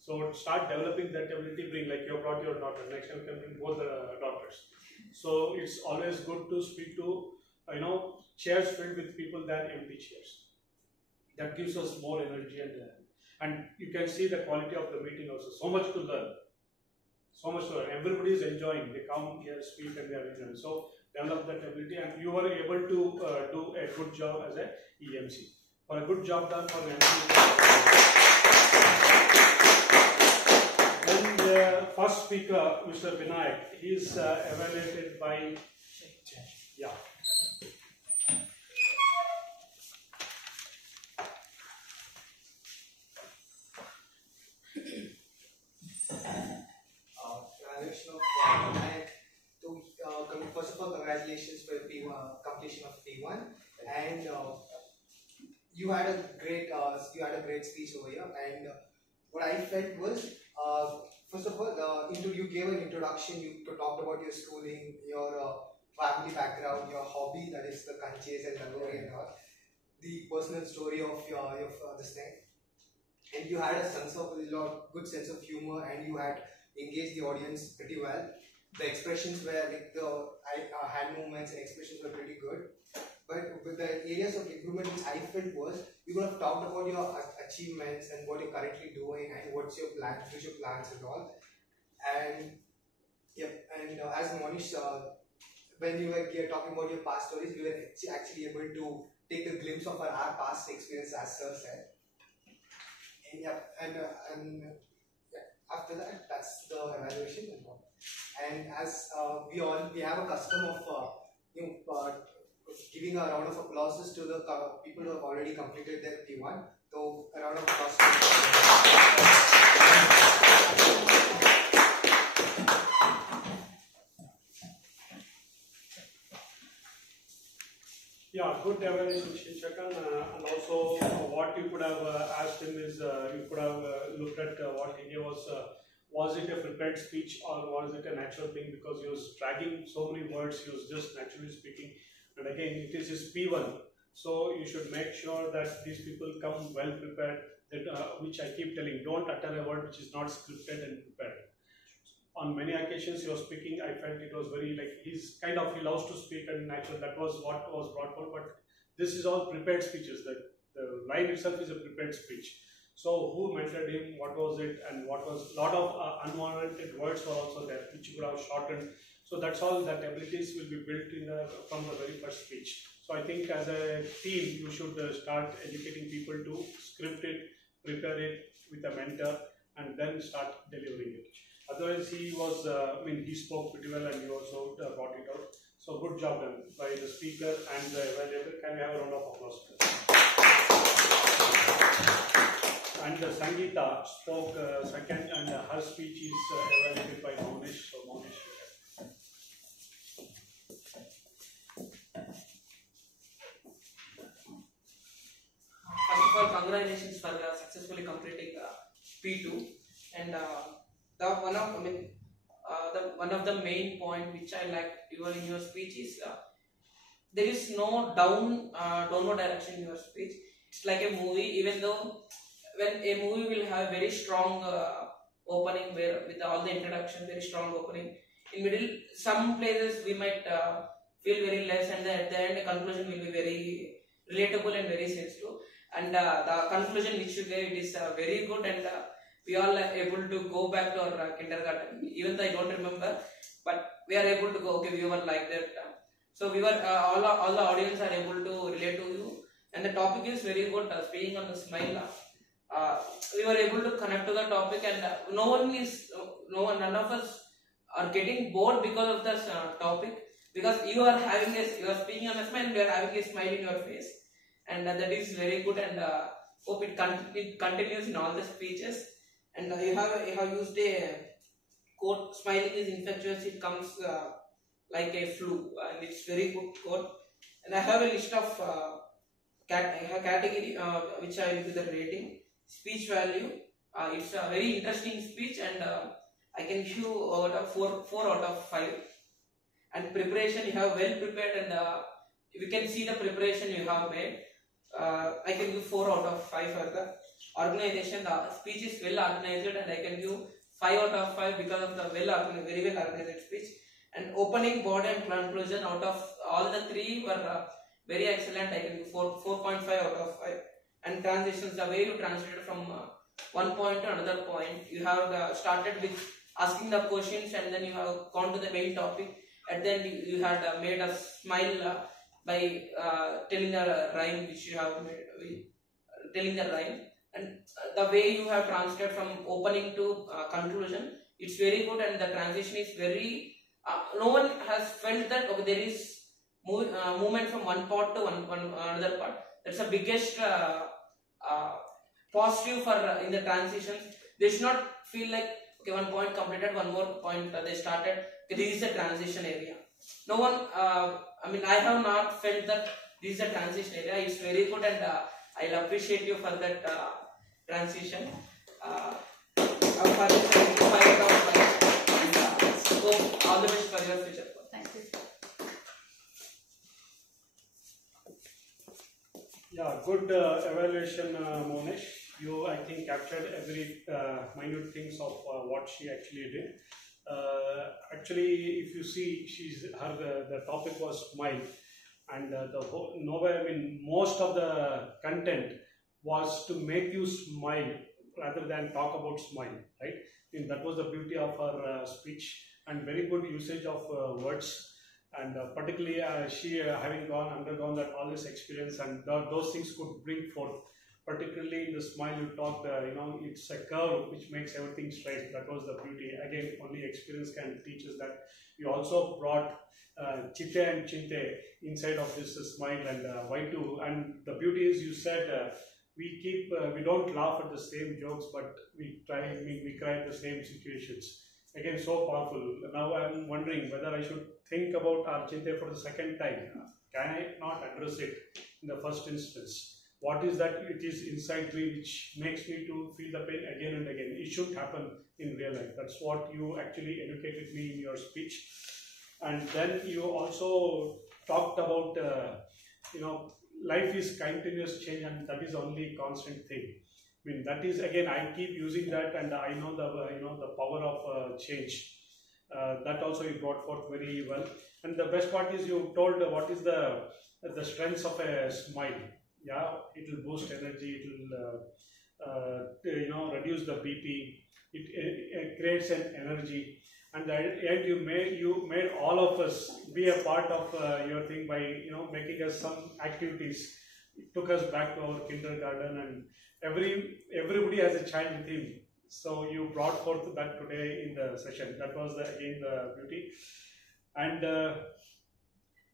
So start developing that ability. Bring, like you brought your daughter. Next time you can bring both the daughters. So it's always good to speak to, chairs filled with people than empty chairs. That gives us more energy, and you can see the quality of the meeting also. So much to learn. So much to learn. Everybody is enjoying. They come here, speak, and they are enjoying. So develop that ability, and you were able to do a good job as a EMC. For a good job done for an MC. Then the first speaker, Mr. Vinayak, he is evaluated by First of all, congratulations for P1, completion of P1, and you had a great speech over here. And what I felt was, first of all, you gave an introduction. You talked about your schooling, your family background, your hobby, that is the kanches and langori and all, the personal story of your this thing, and you had a good sense of humor, and you had engaged the audience pretty well. The expressions were like the hand movements and expressions were pretty good. But with the areas of improvement which I felt was, we could have talked about your achievements and what you're currently doing and what's your plans, future plans and all. And as Monish, when you were talking about your past stories, we were actually able to take a glimpse of our past experience, as Sir said. And after that, that's the evaluation and all. And as we have a custom of giving a round of applause to the people who have already completed their P1. So a round of applause. Yeah, good evaluation, Shinshakan. And also, what you could have asked him is, you could have looked at what he gave us. Was it a prepared speech or was it a natural thing? Because he was dragging so many words, he was just naturally speaking. And again, it is his P1. So you should make sure that these people come well prepared, that, which I keep telling, don't utter a word which is not scripted and prepared. On many occasions he was speaking, I felt it was very he loves to speak and natural. That was what was brought forward. But this is all prepared speeches. The line itself is a prepared speech. So who mentored him, what was it, and what was, lot of unwarranted words were also there, which you could have shortened. So that's all, that abilities will be built in from the very first speech. So I think as a team, you should start educating people to script it, prepare it with a mentor, and then start delivering it. Otherwise, he was, he spoke pretty well and he also brought it out. So good job done by the speaker and the evaluator. Can we have a round of applause? And Sangeeta spoke second, and her speech is evaluated by Monish. So Monish. First of all, congratulations for successfully completing P2. And one of the main point which I liked in your speech is there is no downward direction in your speech. It's like a movie, even though when a movie will have a very strong opening where with all the introduction, very strong opening. In middle, some places we might feel very less, and at the end the conclusion will be very relatable and very sensitive. And the conclusion which you gave is very good, and we all are able to go back to our kindergarten. Even though I don't remember, but we are able to go. Okay, we were like that. So we were all the audience are able to relate to you, and the topic is very good. Speaking on the smile. We were able to connect to the topic, and none of us are getting bored because of this topic, because you are speaking on a smile and we are having a smile in your face, and that is very good, and hope it continues in all the speeches. And you have used a quote, smiling is infectious, it comes like a flu, and it's very good quote. And I have a list of category which I will give the rating. Speech value, it's a very interesting speech, and I can give you out of 4 out of 5. And preparation, you have well prepared, and we can see the preparation you have made. I can give 4 out of 5 for the organization. The speech is well organized, and I can give 5 out of 5 because of the very well organized speech. And opening, body, and conclusion, out of all the 3 were very excellent. I can give 4.5 out of 5. And transitions, the way you translated from one point to another point, you have started with asking the questions and then you have gone to the main topic. And then you had made us smile by telling the rhyme which you have made, telling the rhyme. And the way you have translated from opening to conclusion, it's very good, and the transition is very, no one has felt that okay, there is movement from one part to another part. That's the biggest positive for in the transitions. They should not feel like okay, one point completed, one more point they started. Okay, this is a transition area. No one, I mean, I have not felt that this is a transition area. It's very good, and I'll appreciate you for that transition. So all the best for your future. Thank you. Yeah, good evaluation, Monesh. You, I think, captured every minute things of what she actually did. Actually, if you see, the topic was smile, and the whole nowhere. I mean, most of the content was to make you smile rather than talk about smile, right? I mean, that was the beauty of her speech, and very good usage of words. And particularly she having undergone that all this experience, and those things could bring forth. Particularly in the smile you talked, it's a curve which makes everything straight. That was the beauty. Again, only experience can teach us that. You also brought Chitte and Chinte inside of this smile, and why too. And the beauty is, you said we don't laugh at the same jokes, but we cry at the same situations. Again, so powerful. Now I'm wondering whether I should think about our Chinte for the second time. Can I not address it in the first instance? What is that it is inside me which makes me to feel the pain again and again? It should happen in real life. That's what you actually educated me in your speech. And then you also talked about, life is continuous change, and that is only constant thing. I mean, that is, again, I keep using that, and I know the power of change. That also you brought forth very well. And the best part is you told what is the strengths of a smile. Yeah, it will boost energy. It will reduce the BP. It creates an energy, and you made all of us be a part of your thing by making us some activities. It took us back to our kindergarten, and everybody has a child with him. So you brought forth that today in the session. That was again the beauty, and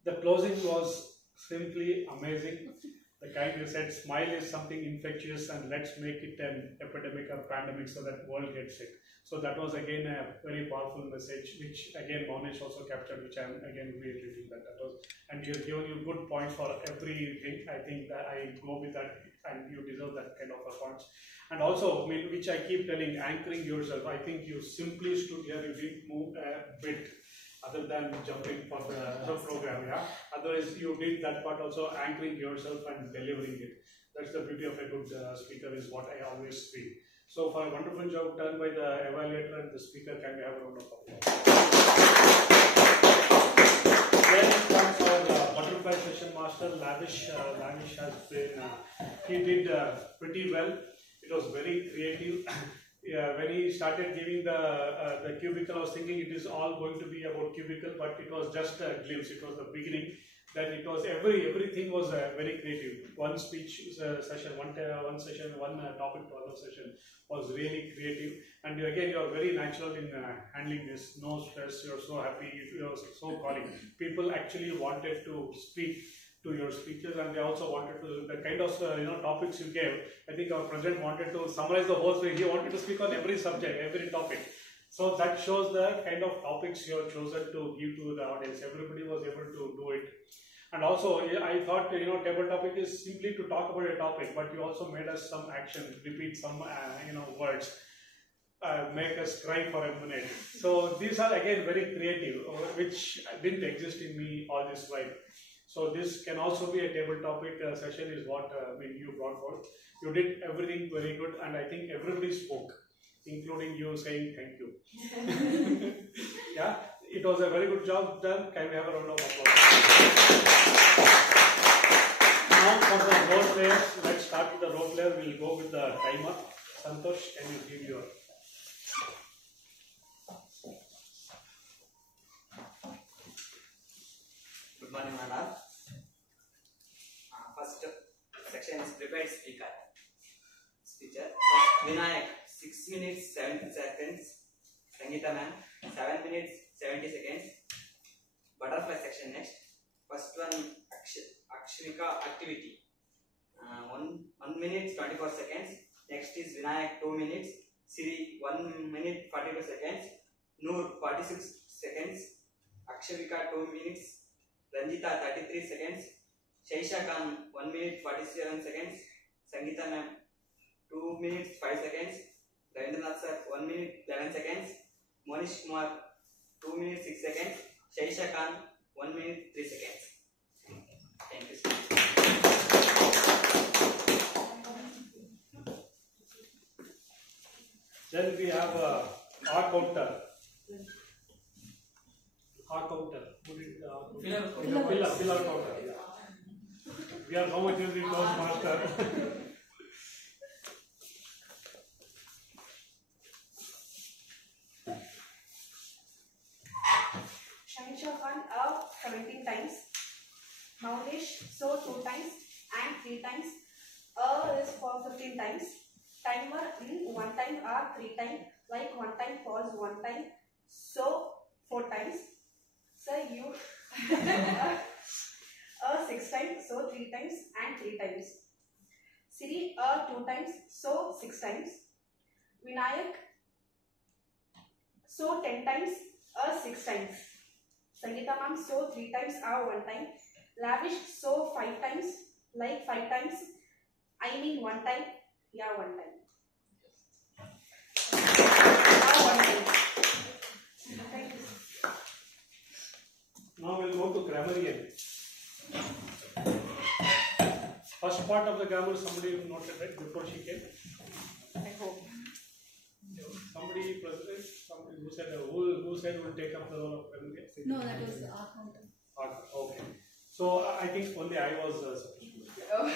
the closing was simply amazing. The kind you said, smile is something infectious, and let's make it an epidemic or pandemic so that world gets it. So that was again a very powerful message, which again Monesh also captured, which I'm again reiterating that was, and you've given you good points for everything. I think that I go with that, and you deserve that kind of a points. And also, I mean, which I keep telling, anchoring yourself. I think you simply stood here, you didn't move a bit, other than jumping for the program, yeah. Otherwise, you did that part also, anchoring yourself and delivering it. That's the beauty of a good speaker, is what I always feel. So, for a wonderful job done by the evaluator and the speaker, can we have a round of applause? Then comes our butterfly session master, Lavish. Lavish has been, he did pretty well. It was very creative. Yeah, when he started giving the cubicle, I was thinking it is all going to be about cubicle, but it was just a glimpse. It was the beginning. That it was everything was very creative. One speech session, one session, one topic to other session was really creative. And again, you are very natural in handling this. No stress. You are so happy. You are so calling. People actually wanted to speak to your speeches, and they also wanted to, the kind of topics you gave. I think our president wanted to summarize the whole speech. He wanted to speak on every subject, every topic. So that shows the kind of topics you have chosen to give to the audience. Everybody was able to do it. And also, I thought, table topic is simply to talk about a topic, but you also made us some action, repeat some, words, make us cry for a minute. So these are again very creative, which didn't exist in me all this while. So this can also be a table topic session, is what you brought forth. You did everything very good, and I think everybody spoke, including you saying thank you. Yeah, it was a very good job done. Can we have a round of applause? players. Let's start with the role player. We'll go with the timer. Santosh, can you give your... Good morning, madam. First section is prepared speaker. Speaker. Vinayak, 6 minutes 7 seconds. Sangeeta ma'am, 7 minutes 70 seconds. Butterfly section next. First one, Akshvika activity. 1 minute 24 seconds. Next is Vinayak 2 minutes. Siri 1 minute 42 seconds. Noor 46 seconds. Akshvika 2 minutes. Ranjita 33 seconds. Shaisha Khan 1 minute 47 seconds. Sangeeta ma'am 2 minutes 5 seconds. Ravindranath sir 1 minute 11 seconds. Monish Kumar 2 minutes 6 seconds. Shaisha Khan 1 minute 3 seconds. Thank you, sir. Then we have R counter. R counter. Pillar counter. Yeah. We are how much is the course master? Shahisha Khan 17 times. Maulish 2 times and 3 times. Is for 15 times. Timer in 1 time or 3 times. Like 1 time pause 1 time. So 4 times. So you 6 times. So 3 times and 3 times. Siri 2 times. So 6 times. Vinayak 10 times. 6 times. Sangeeta ma'am 3 times or 1 time. Lavish 5 times. Like 5 times. I mean 1 time. Yeah, 1 time. Now we'll go to grammarian. First part of the grammar somebody noted right before she came. I hope. Somebody president, somebody who said will take up the role of grammarian. No, that was the R counter. Okay. So I think only I was supposed to. Oh.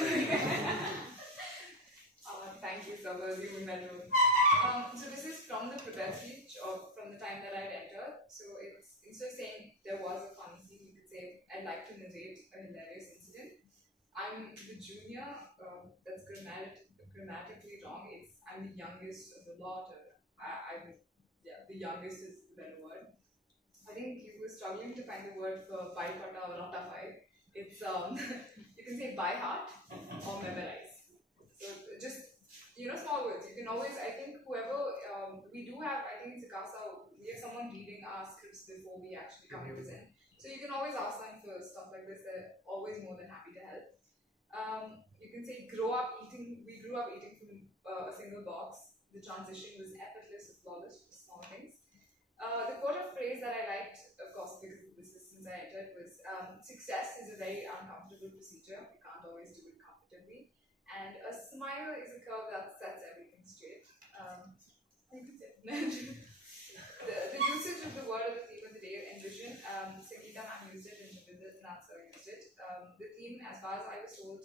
Thank you, sir, for assuming that role. So this is from the prepared speech or from the time that I had entered. So it's instead of saying there was a funny scene, you could say I'd like to narrate a hilarious incident. I'm the junior. That's grammatically wrong. I'm the youngest of the lot. The youngest is the better word. I think you were struggling to find the word for by pata or ratafai. It's you can say by heart or memorize. So just small words. You can always, I think whoever we do have, I think in SICASA we have someone reading our scripts before we actually come and present. So you can always ask them for stuff like this. They're always more than happy to help. You can say grow up eating. We grew up eating from a single box. The transition was effortless and flawless for small things. The quote of phrase that I liked, of course, because this is since I entered, was success is a very uncomfortable procedure. You can't always do it comfortably. And a smile is a curve that sets everything straight. The usage of the word of the theme of the day, envision, Sangeeta ma'am used it and Ravindranath sir used it. The theme, as far as I was told,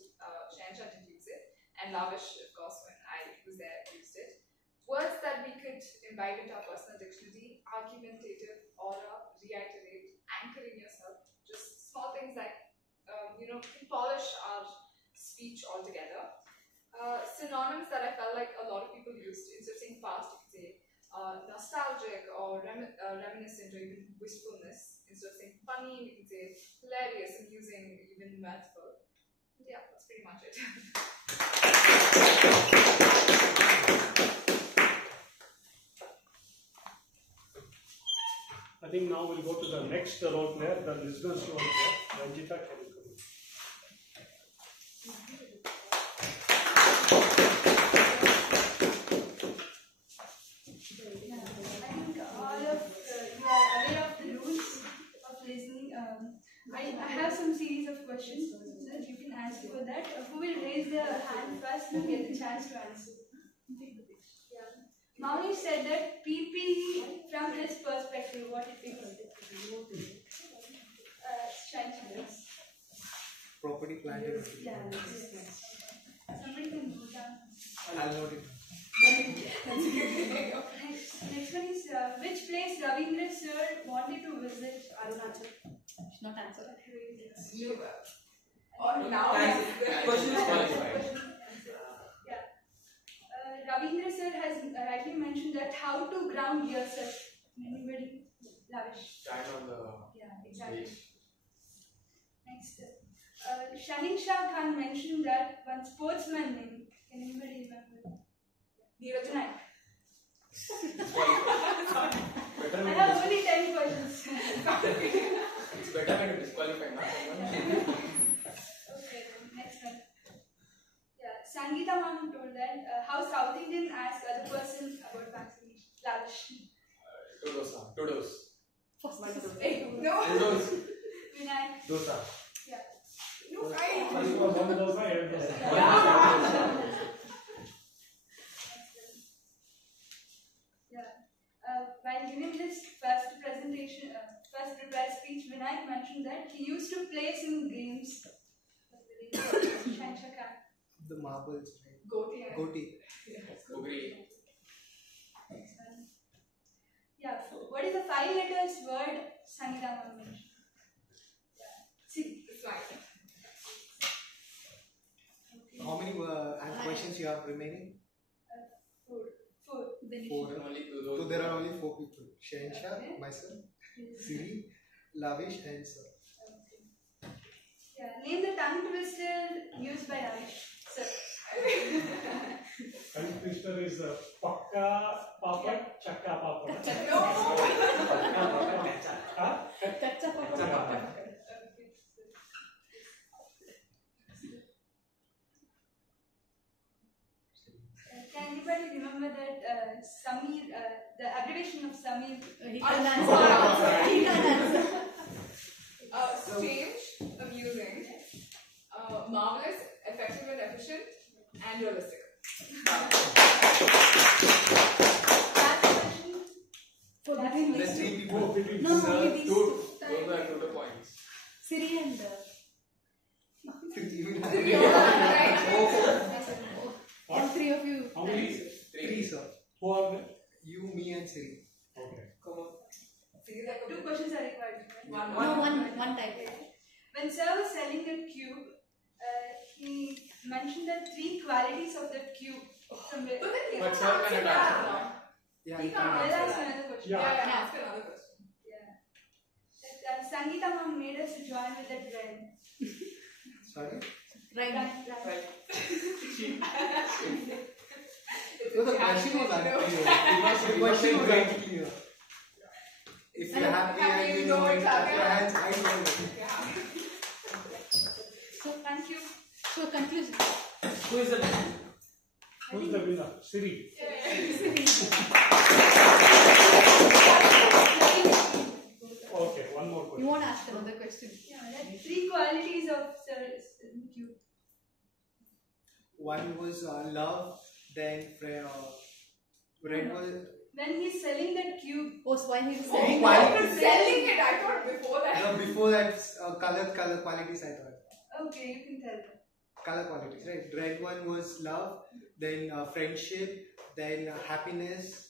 Shansha did use it, and Lavish, of course, when I was there, used it. Words that we could imbibe into our personal dictionary: argumentative, order, reiterate, anchoring yourself. Just small things that can polish our speech altogether. Synonyms that I felt like a lot of people used, instead of saying fast, you could say nostalgic or reminiscent or even wistfulness. Instead of saying funny, we can say hilarious, amusing, even mirthful. Yeah, that's pretty much it. I think now we'll go to the next role player, the listener's role player. Ranjita, can you come in? I think all of you are aware of the rules of listening. I have some series of questions that you can answer for that. Who will raise their hand first will get the chance to answer. Mauli said that PPE from his perspective, what it is. Property, plant, and Yeah. Somebody can note down. I'll note it. Next one is which place Ravindra sir wanted to visit? Arunachal. Should not answer. You, or now. Question is qualified. Yeah. Ravindra sir has rightly mentioned that how to ground yourself. Anybody? Lavish. Stand on the Yeah, exactly. stage. Next. Shahinsha Khan mentioned that one sportsman name. Can anybody remember? Neeraj. Tonight. Better I when have you only 10 questions. it's better when you disqualify, not someone. Okay, next one. Yeah, Sangeeta ma'am told that how South Indian ask other person about vaccination. Lavish. Two dose. Hey, no. Two dose. Vinayak. Dosa. Yeah. You I. First was one dosa, ಎರಡು dosa. Yeah. While giving this first presentation, first prepared speech, Vinayak mentioned that he used to play some games. Shahinsha Khan. The marbles, right? Goti. Goti. Agree. Next one. Yeah. What is the 5 letters word Sangeeta ma'am mentioned? Yeah. See. It's fine. Okay. How many questions you have remaining? 4. 4. Four. Only two So dose. there are only 4 people. Shahinsha, Okay. myself, Siri, Lavish and Sir. Okay. Yeah. Name the tongue twister used by Lavish. Sir. Tongue twister is pakka papad, chakka papad. No. Huh? Kacha papa. Okay. Can anybody remember that Samir, the abbreviation of Samir? He can answer. He can answer. Strange, amusing, marvelous, effective and efficient, and realistic. Last question. For between There's these 3 two. people. No, Sir, only these two. two. Those are 2 points. Siri and You have- Three all right. all 3 of you. How many? Three, sir. Who are they? You, me and Siri. Okay. Come on. See that? 2 questions are required. One. No, one type. When Sir was selling that cube, he mentioned the 3 qualities of that cube. From the, But then he But can't sir answer cannot that answer. now. Yeah, He you can't can I'll answer. ask another question. Yeah. Yeah, ask another question. Yeah. That Sangeeta ma'am made us join with that red. Sorry? Right. Right. No, the question was unclear. The question was unclear. If you're happy and you know it, clap your hands. I know it. Yeah. So thank you. So conclusion. Who is the winner? Who is the winner? Siri. Okay, one more You question. want to ask another question? Yeah, that 3 qualities of Sir's cube. One was love, then red was. When he's selling that cube, Oh, so while he was Oh, saying why- after selling it, I thought before that. No, before that, color qualities I thought. okay, you can tell. Color qualities, right? Red one was love, then friendship, then happiness,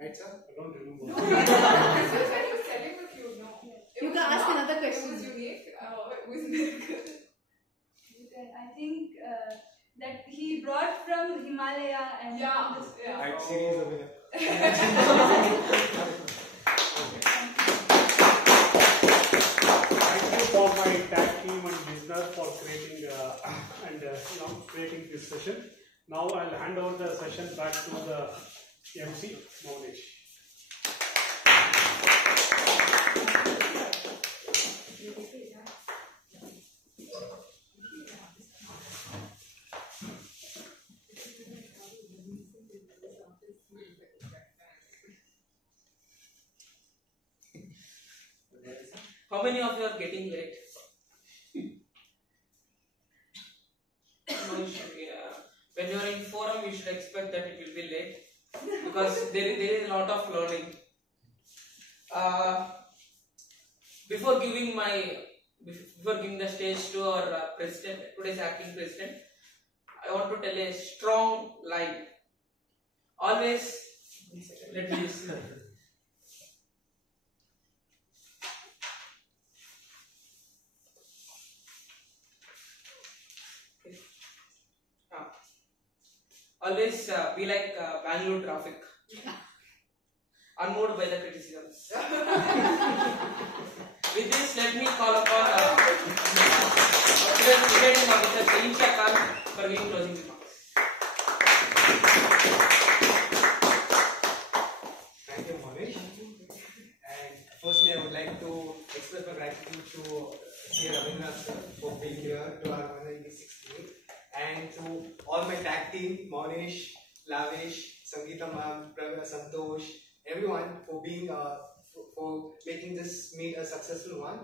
right, sir? I don't remember. No, this was when he was selling the cube, no. It You was can ask not- another It question. was unique. It was very good. I think that he brought from Himalaya and Yeah, this, yeah. Right, series of winner. Thank you for my tag team and listener for creating creating this session. Now I'll hand over the session back to the MC Maulish. How many of you are getting late? No, when you are in forum, you should expect that it will be late because there is a lot of learning. Before giving the stage to our president, today's acting president, I want to tell a strong line. Always, let me just. Always be like Bangalore traffic, unmoved by the criticisms. With this, let me call upon presiding officer Aisha Khan for giving closing remarks. Thank you, Manish. And firstly, I would like to express my gratitude to Sri Ravindranath sir for being here to our 186th meet, and to all my tag team, Manish, Lavish, Sangeeta ma'am, Santosh, everyone for being for making this meet a successful one.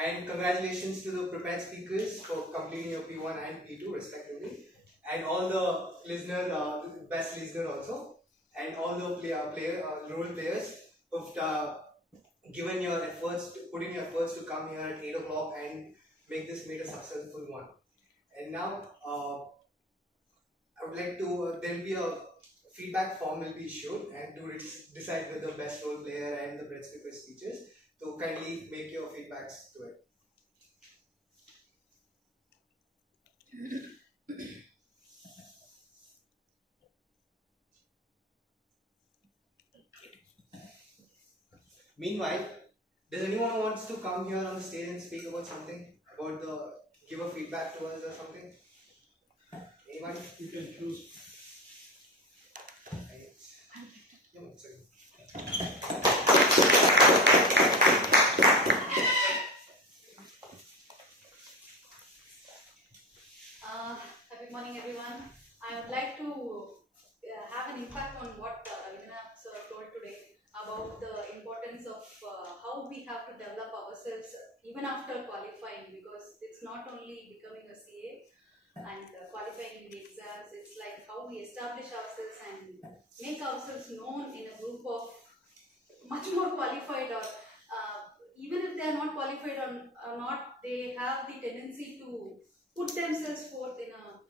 And congratulations to the prepared speakers for completing your P1 and P2 respectively, and all the listener, best listener also, and all the role players who've given your efforts, putting your efforts to come here at 8 o'clock and make this meet a successful one. And now, I would like to, there will be a feedback form will be issued, and to decide with the best role player and the best speaker speeches, to kindly make your feedbacks to it. Meanwhile, does anyone who wants to come here on the stage and speak about something, about give a feedback to us or something? Anyone? You can choose. Yeah, one second. Good morning, everyone. I would like to have an impact on what Ravina sir told today about the importance of how we have to develop ourselves even after qualifying, because it's not only becoming a CA and qualifying in the exams, it's like how we establish ourselves and make ourselves known in a group of much more qualified, or even if they are not qualified or not, they have the tendency to put themselves forth in a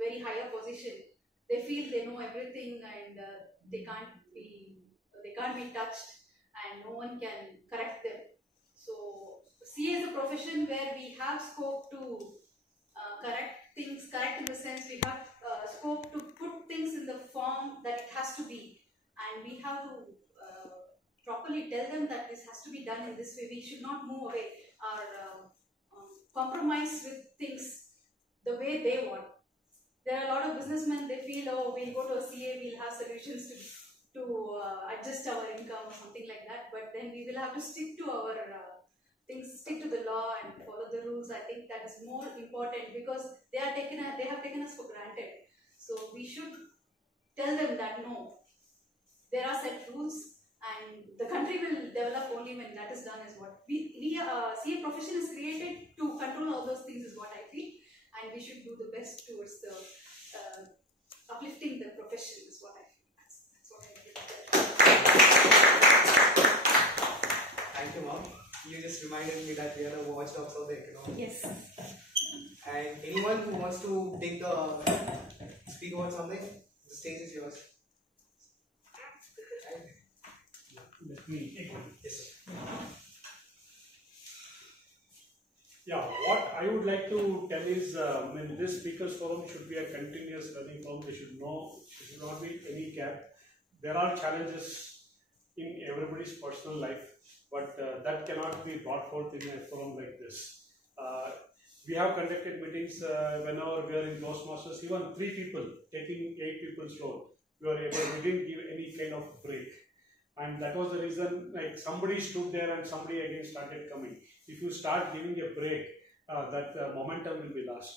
very higher position. They feel they know everything, and they can't be touched, and no one can correct them. So CA is a profession where we have scope to correct things. Correct in the sense we have scope to put things in the form that it has to be, and we have to properly tell them that this has to be done in this way. We should not move away or compromise with things the way they want. There are a lot of businessmen, they feel, oh, we'll go to a CA, we'll have solutions to adjust our income or something like that, but then we will have to stick to our things, stick to the law and follow the rules. I think that is more important, because they have taken us for granted. So we should tell them that no, there are set rules, and the country will develop only when that is done, is what CA profession is created to control all those things, is what I feel, and we should do the best towards the uplifting the profession, is what I feel. That's what I feel. Thank you, Mom. You just reminded me that we are the watchdogs of the economy. Yes. And anyone who wants to take speak about something, the stage is yours. Let me. Yes, sir. Yeah, what I would like to tell is, this speakers forum should be a continuous learning forum. There should not be any gap. There are challenges in everybody's personal life, but that cannot be brought forth in a forum like this. We have conducted meetings whenever we are in Toastmasters, even 3 people taking 8 people's role. We didn't give any kind of break. And that was the reason, like, somebody stood there and somebody again started coming. If you start giving a break, that momentum will be lost.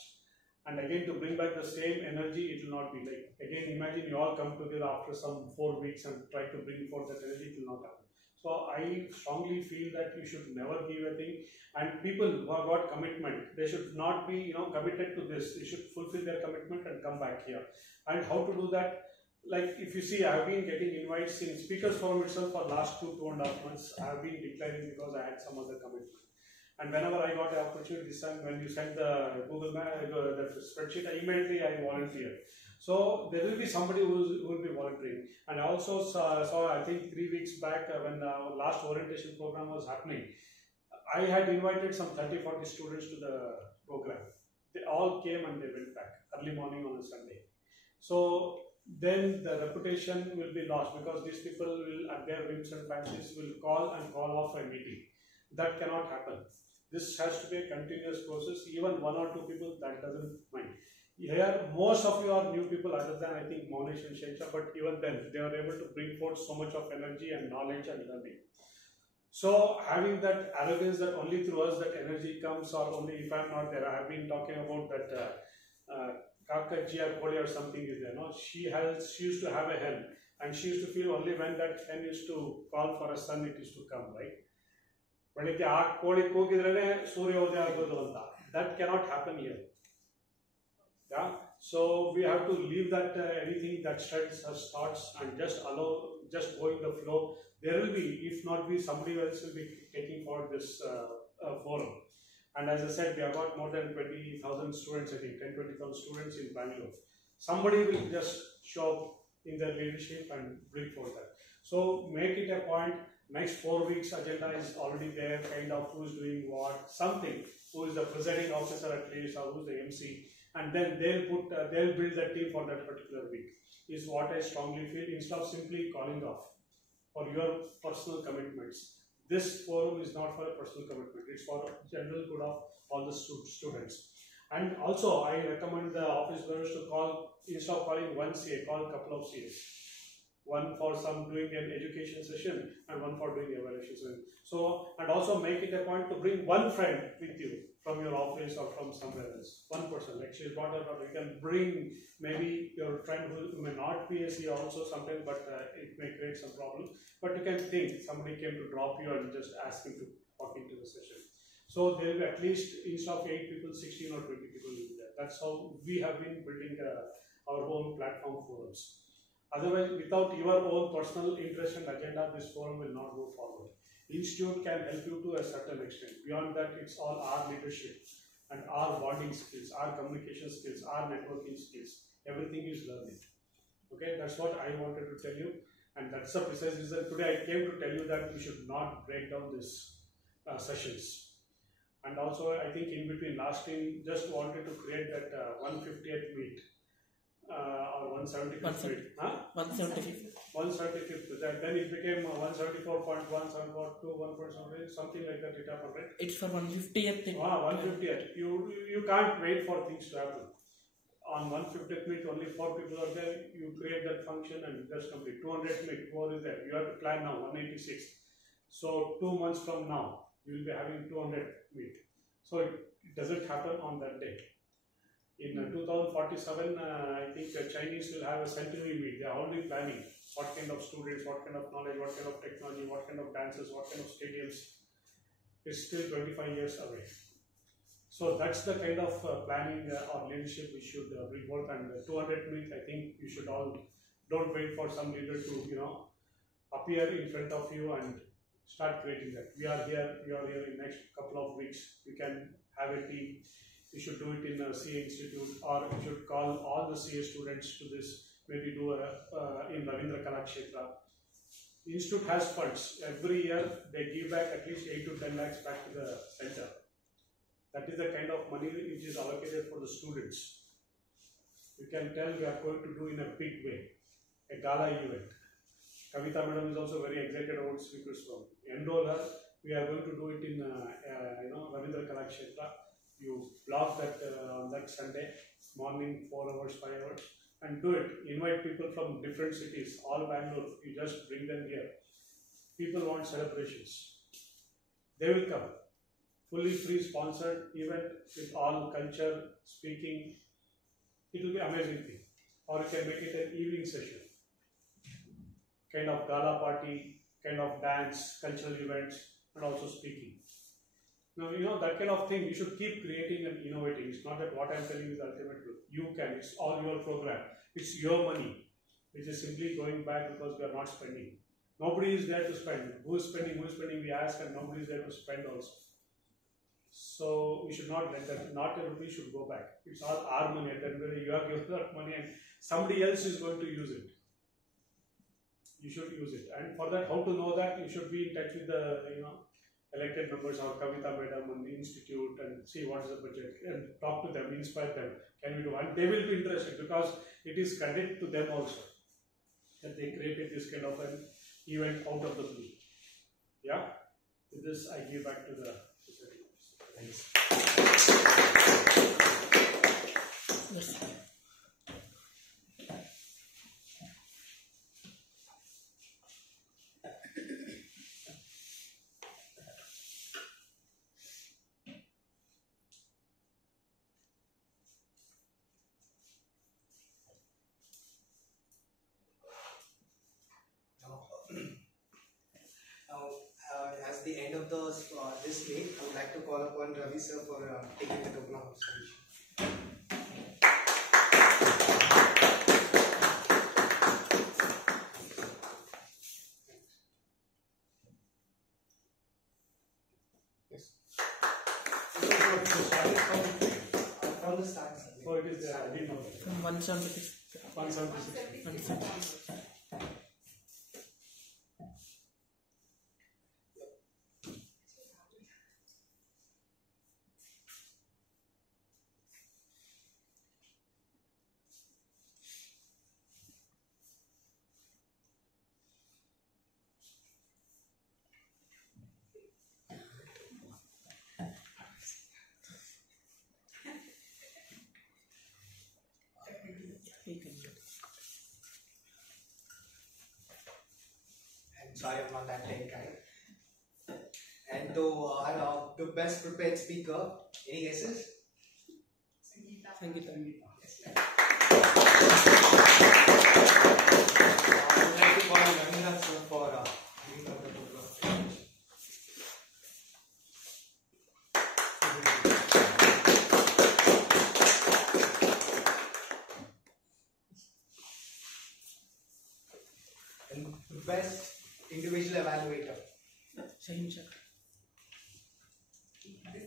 And again, to bring back the same energy, it will not be like, again, imagine you all come together after some 4 weeks and try to bring forth that energy, it will not happen. So I strongly feel that you should never give a thing. And people who have got commitment, they should not be, committed to this. They should fulfill their commitment and come back here. And how to do that? Like, if you see, I have been getting invites in speakers forum itself for last 2.5 months. I have been declining because I had some other commitment. And whenever I got the opportunity this time, when you sent the Google Map, the spreadsheet, immediately I volunteered. So there will be somebody who will be volunteering. And I also saw I think 3 weeks back when our last orientation program was happening, I had invited some 30-40 students to the program. They all came and they went back early morning on a Sunday. So then the reputation will be lost, because these people will, at their whims and fancies, will call off a meeting. That cannot happen. This has to be a continuous process. Even 1 or 2 people, that doesn't mind. Here, most of you are new people, other than I think Monish and Shensha, but even then, they are able to bring forth so much of energy and knowledge and learning. So, having that arrogance that only through us that energy comes, or only if I'm not there, I have been talking about that Kaka Jia Kodi or something is there. No? She used to have a hen, and she used to feel only when that hen used to call for a son, it used to come, right? That cannot happen here. Yeah, so we have to leave that anything that shuts us thoughts and just going the flow. There will be, if not be, somebody else will be taking forward this forum. And as I said, we have got more than 20,000 students, I think 10-20,000 students in Bangalore. Somebody will just show up in their leadership and bring forward that. So make it a point. Next 4 weeks agenda is already there, kind of who's doing what, something, who is the presiding officer at least, or who's the MC, and then they'll build that team for that particular week, is what I strongly feel, instead of simply calling off for your personal commitments. This forum is not for a personal commitment, it's for general good of all the students. And also, I recommend the office bearers to call, instead of calling one CA, call a couple of CAs. One for some doing an education session and one for doing evaluation session. So, and also make it a point to bring one friend with you from your office or from somewhere else. One person, like she's brought her daughter. You can bring maybe your friend who may not be a CA also sometimes, but it may create some problem. But you can think somebody came to drop you and just ask him to walk into the session. So there will be at least, instead of 8 people, 16 or 20 people will be there. That's how we have been building our own platform forums. Otherwise, without your own personal interest and agenda, this forum will not go forward. Institute can help you to a certain extent. Beyond that, it's all our leadership and our bonding skills, our communication skills, our networking skills. Everything is learning. Okay, that's what I wanted to tell you. And that's the precise reason today I came to tell you that we should not break down these sessions. And also, I think in between last team just wanted to create that 150th meet. Or 175th meet. Huh? 175th. Then it became 174.1, 172, 1.7, something like that. It happened, right? It's for 150th thing. 150th. You can't wait for things to happen. On 150th meet, only 4 people are there. You create that function and just complete. 200th meet, 4 is there. You have to plan now, 186. So 2 months from now, you will be having 200th meet. So it doesn't happen on that day. In 2047, I think the Chinese will have a centenary meet. They are already planning what kind of students, what kind of knowledge, what kind of technology, what kind of dances, what kind of stadiums. It's still 25 years away. So that's the kind of planning or leadership we should bring forth. And 200 meet, I think you should all, don't wait for some leader to, appear in front of you and start creating that. We are here in next couple of weeks. We can have a team. You should do it in a CA institute, or you should call all the CA students to this, maybe do in Ravindra Kalakshetra. The institute has funds. Every year they give back at least 8 to 10 lakhs back to the center. That is the kind of money which is allocated for the students. You can tell we are going to do in a big way, a gala event. Kavita madam is also very excited about speakers from. Enroll her. We are going to do it in Ravindra Kalakshetra. You block that on that Sunday morning, 4 hours, 5 hours, and do it. Invite people from different cities, all Bangalore. You just bring them here. People want celebrations. They will come. Fully free sponsored event with all culture, speaking. It will be amazing thing. Or you can make it an evening session. Kind of gala party, kind of dance, cultural events, and also speaking. Now, that kind of thing, you should keep creating and innovating. It's not that what I'm telling you is the ultimate truth. You can, it's all your program. It's your money, which is simply going back because we are not spending. Nobody is there to spend. Who is spending, we ask, and nobody is there to spend also. So we should not let that, not a rupee should go back. It's all our money. At the end of the day, you are giving that money and somebody else is going to use it. You should use it. And for that, how to know that? You should be in touch with the elected members or Kavita Madam and the institute and see what is the budget and talk to them, inspire them. Can we do? And they will be interested because it is credit to them also that they created this kind of an event out of the blue. Yeah. With this, I give back to the society. Thanks. Yes. As the end of the this meet, I would like to call upon Ravi sir for taking the token of observation. Yes. From the start, sir. So it is there. I didn't know that. From 176. 176. I'm sorry, I'm not that tech guy. And to the best prepared speaker, any guesses? Sangeeta. I would like to call on Ravi sir for giving out the token of observation. And the best individual evaluator. Shahin Shah.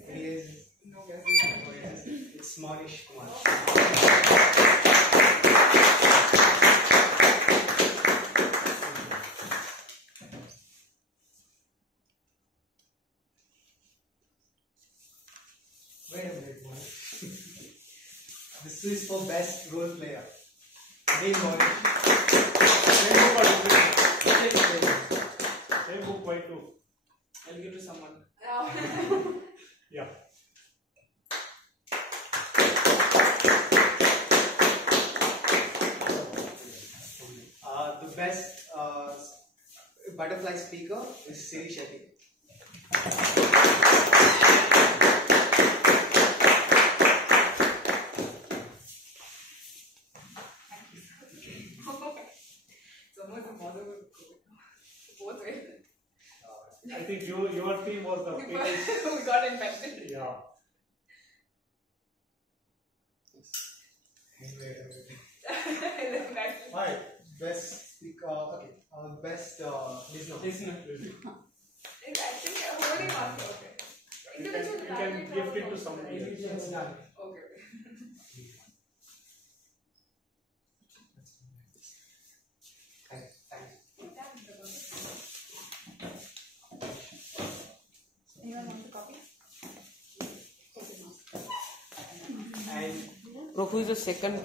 It is No guesses. it's Monish Kumar. Wait a minute, Monish. This is for best role player. Name Monish. Same book by two. I'll give to someone. Yeah. The best butterfly speaker is Siri Shetty. It's almost impossible to go both ways. I think your team was the biggest. We got infected. Yeah. Alright, best speaker. Okay, best listener. I think holding on. Okay. You can gift it to somebody else. It's done. Okay. Anyone want to copy? And Bro, who is the second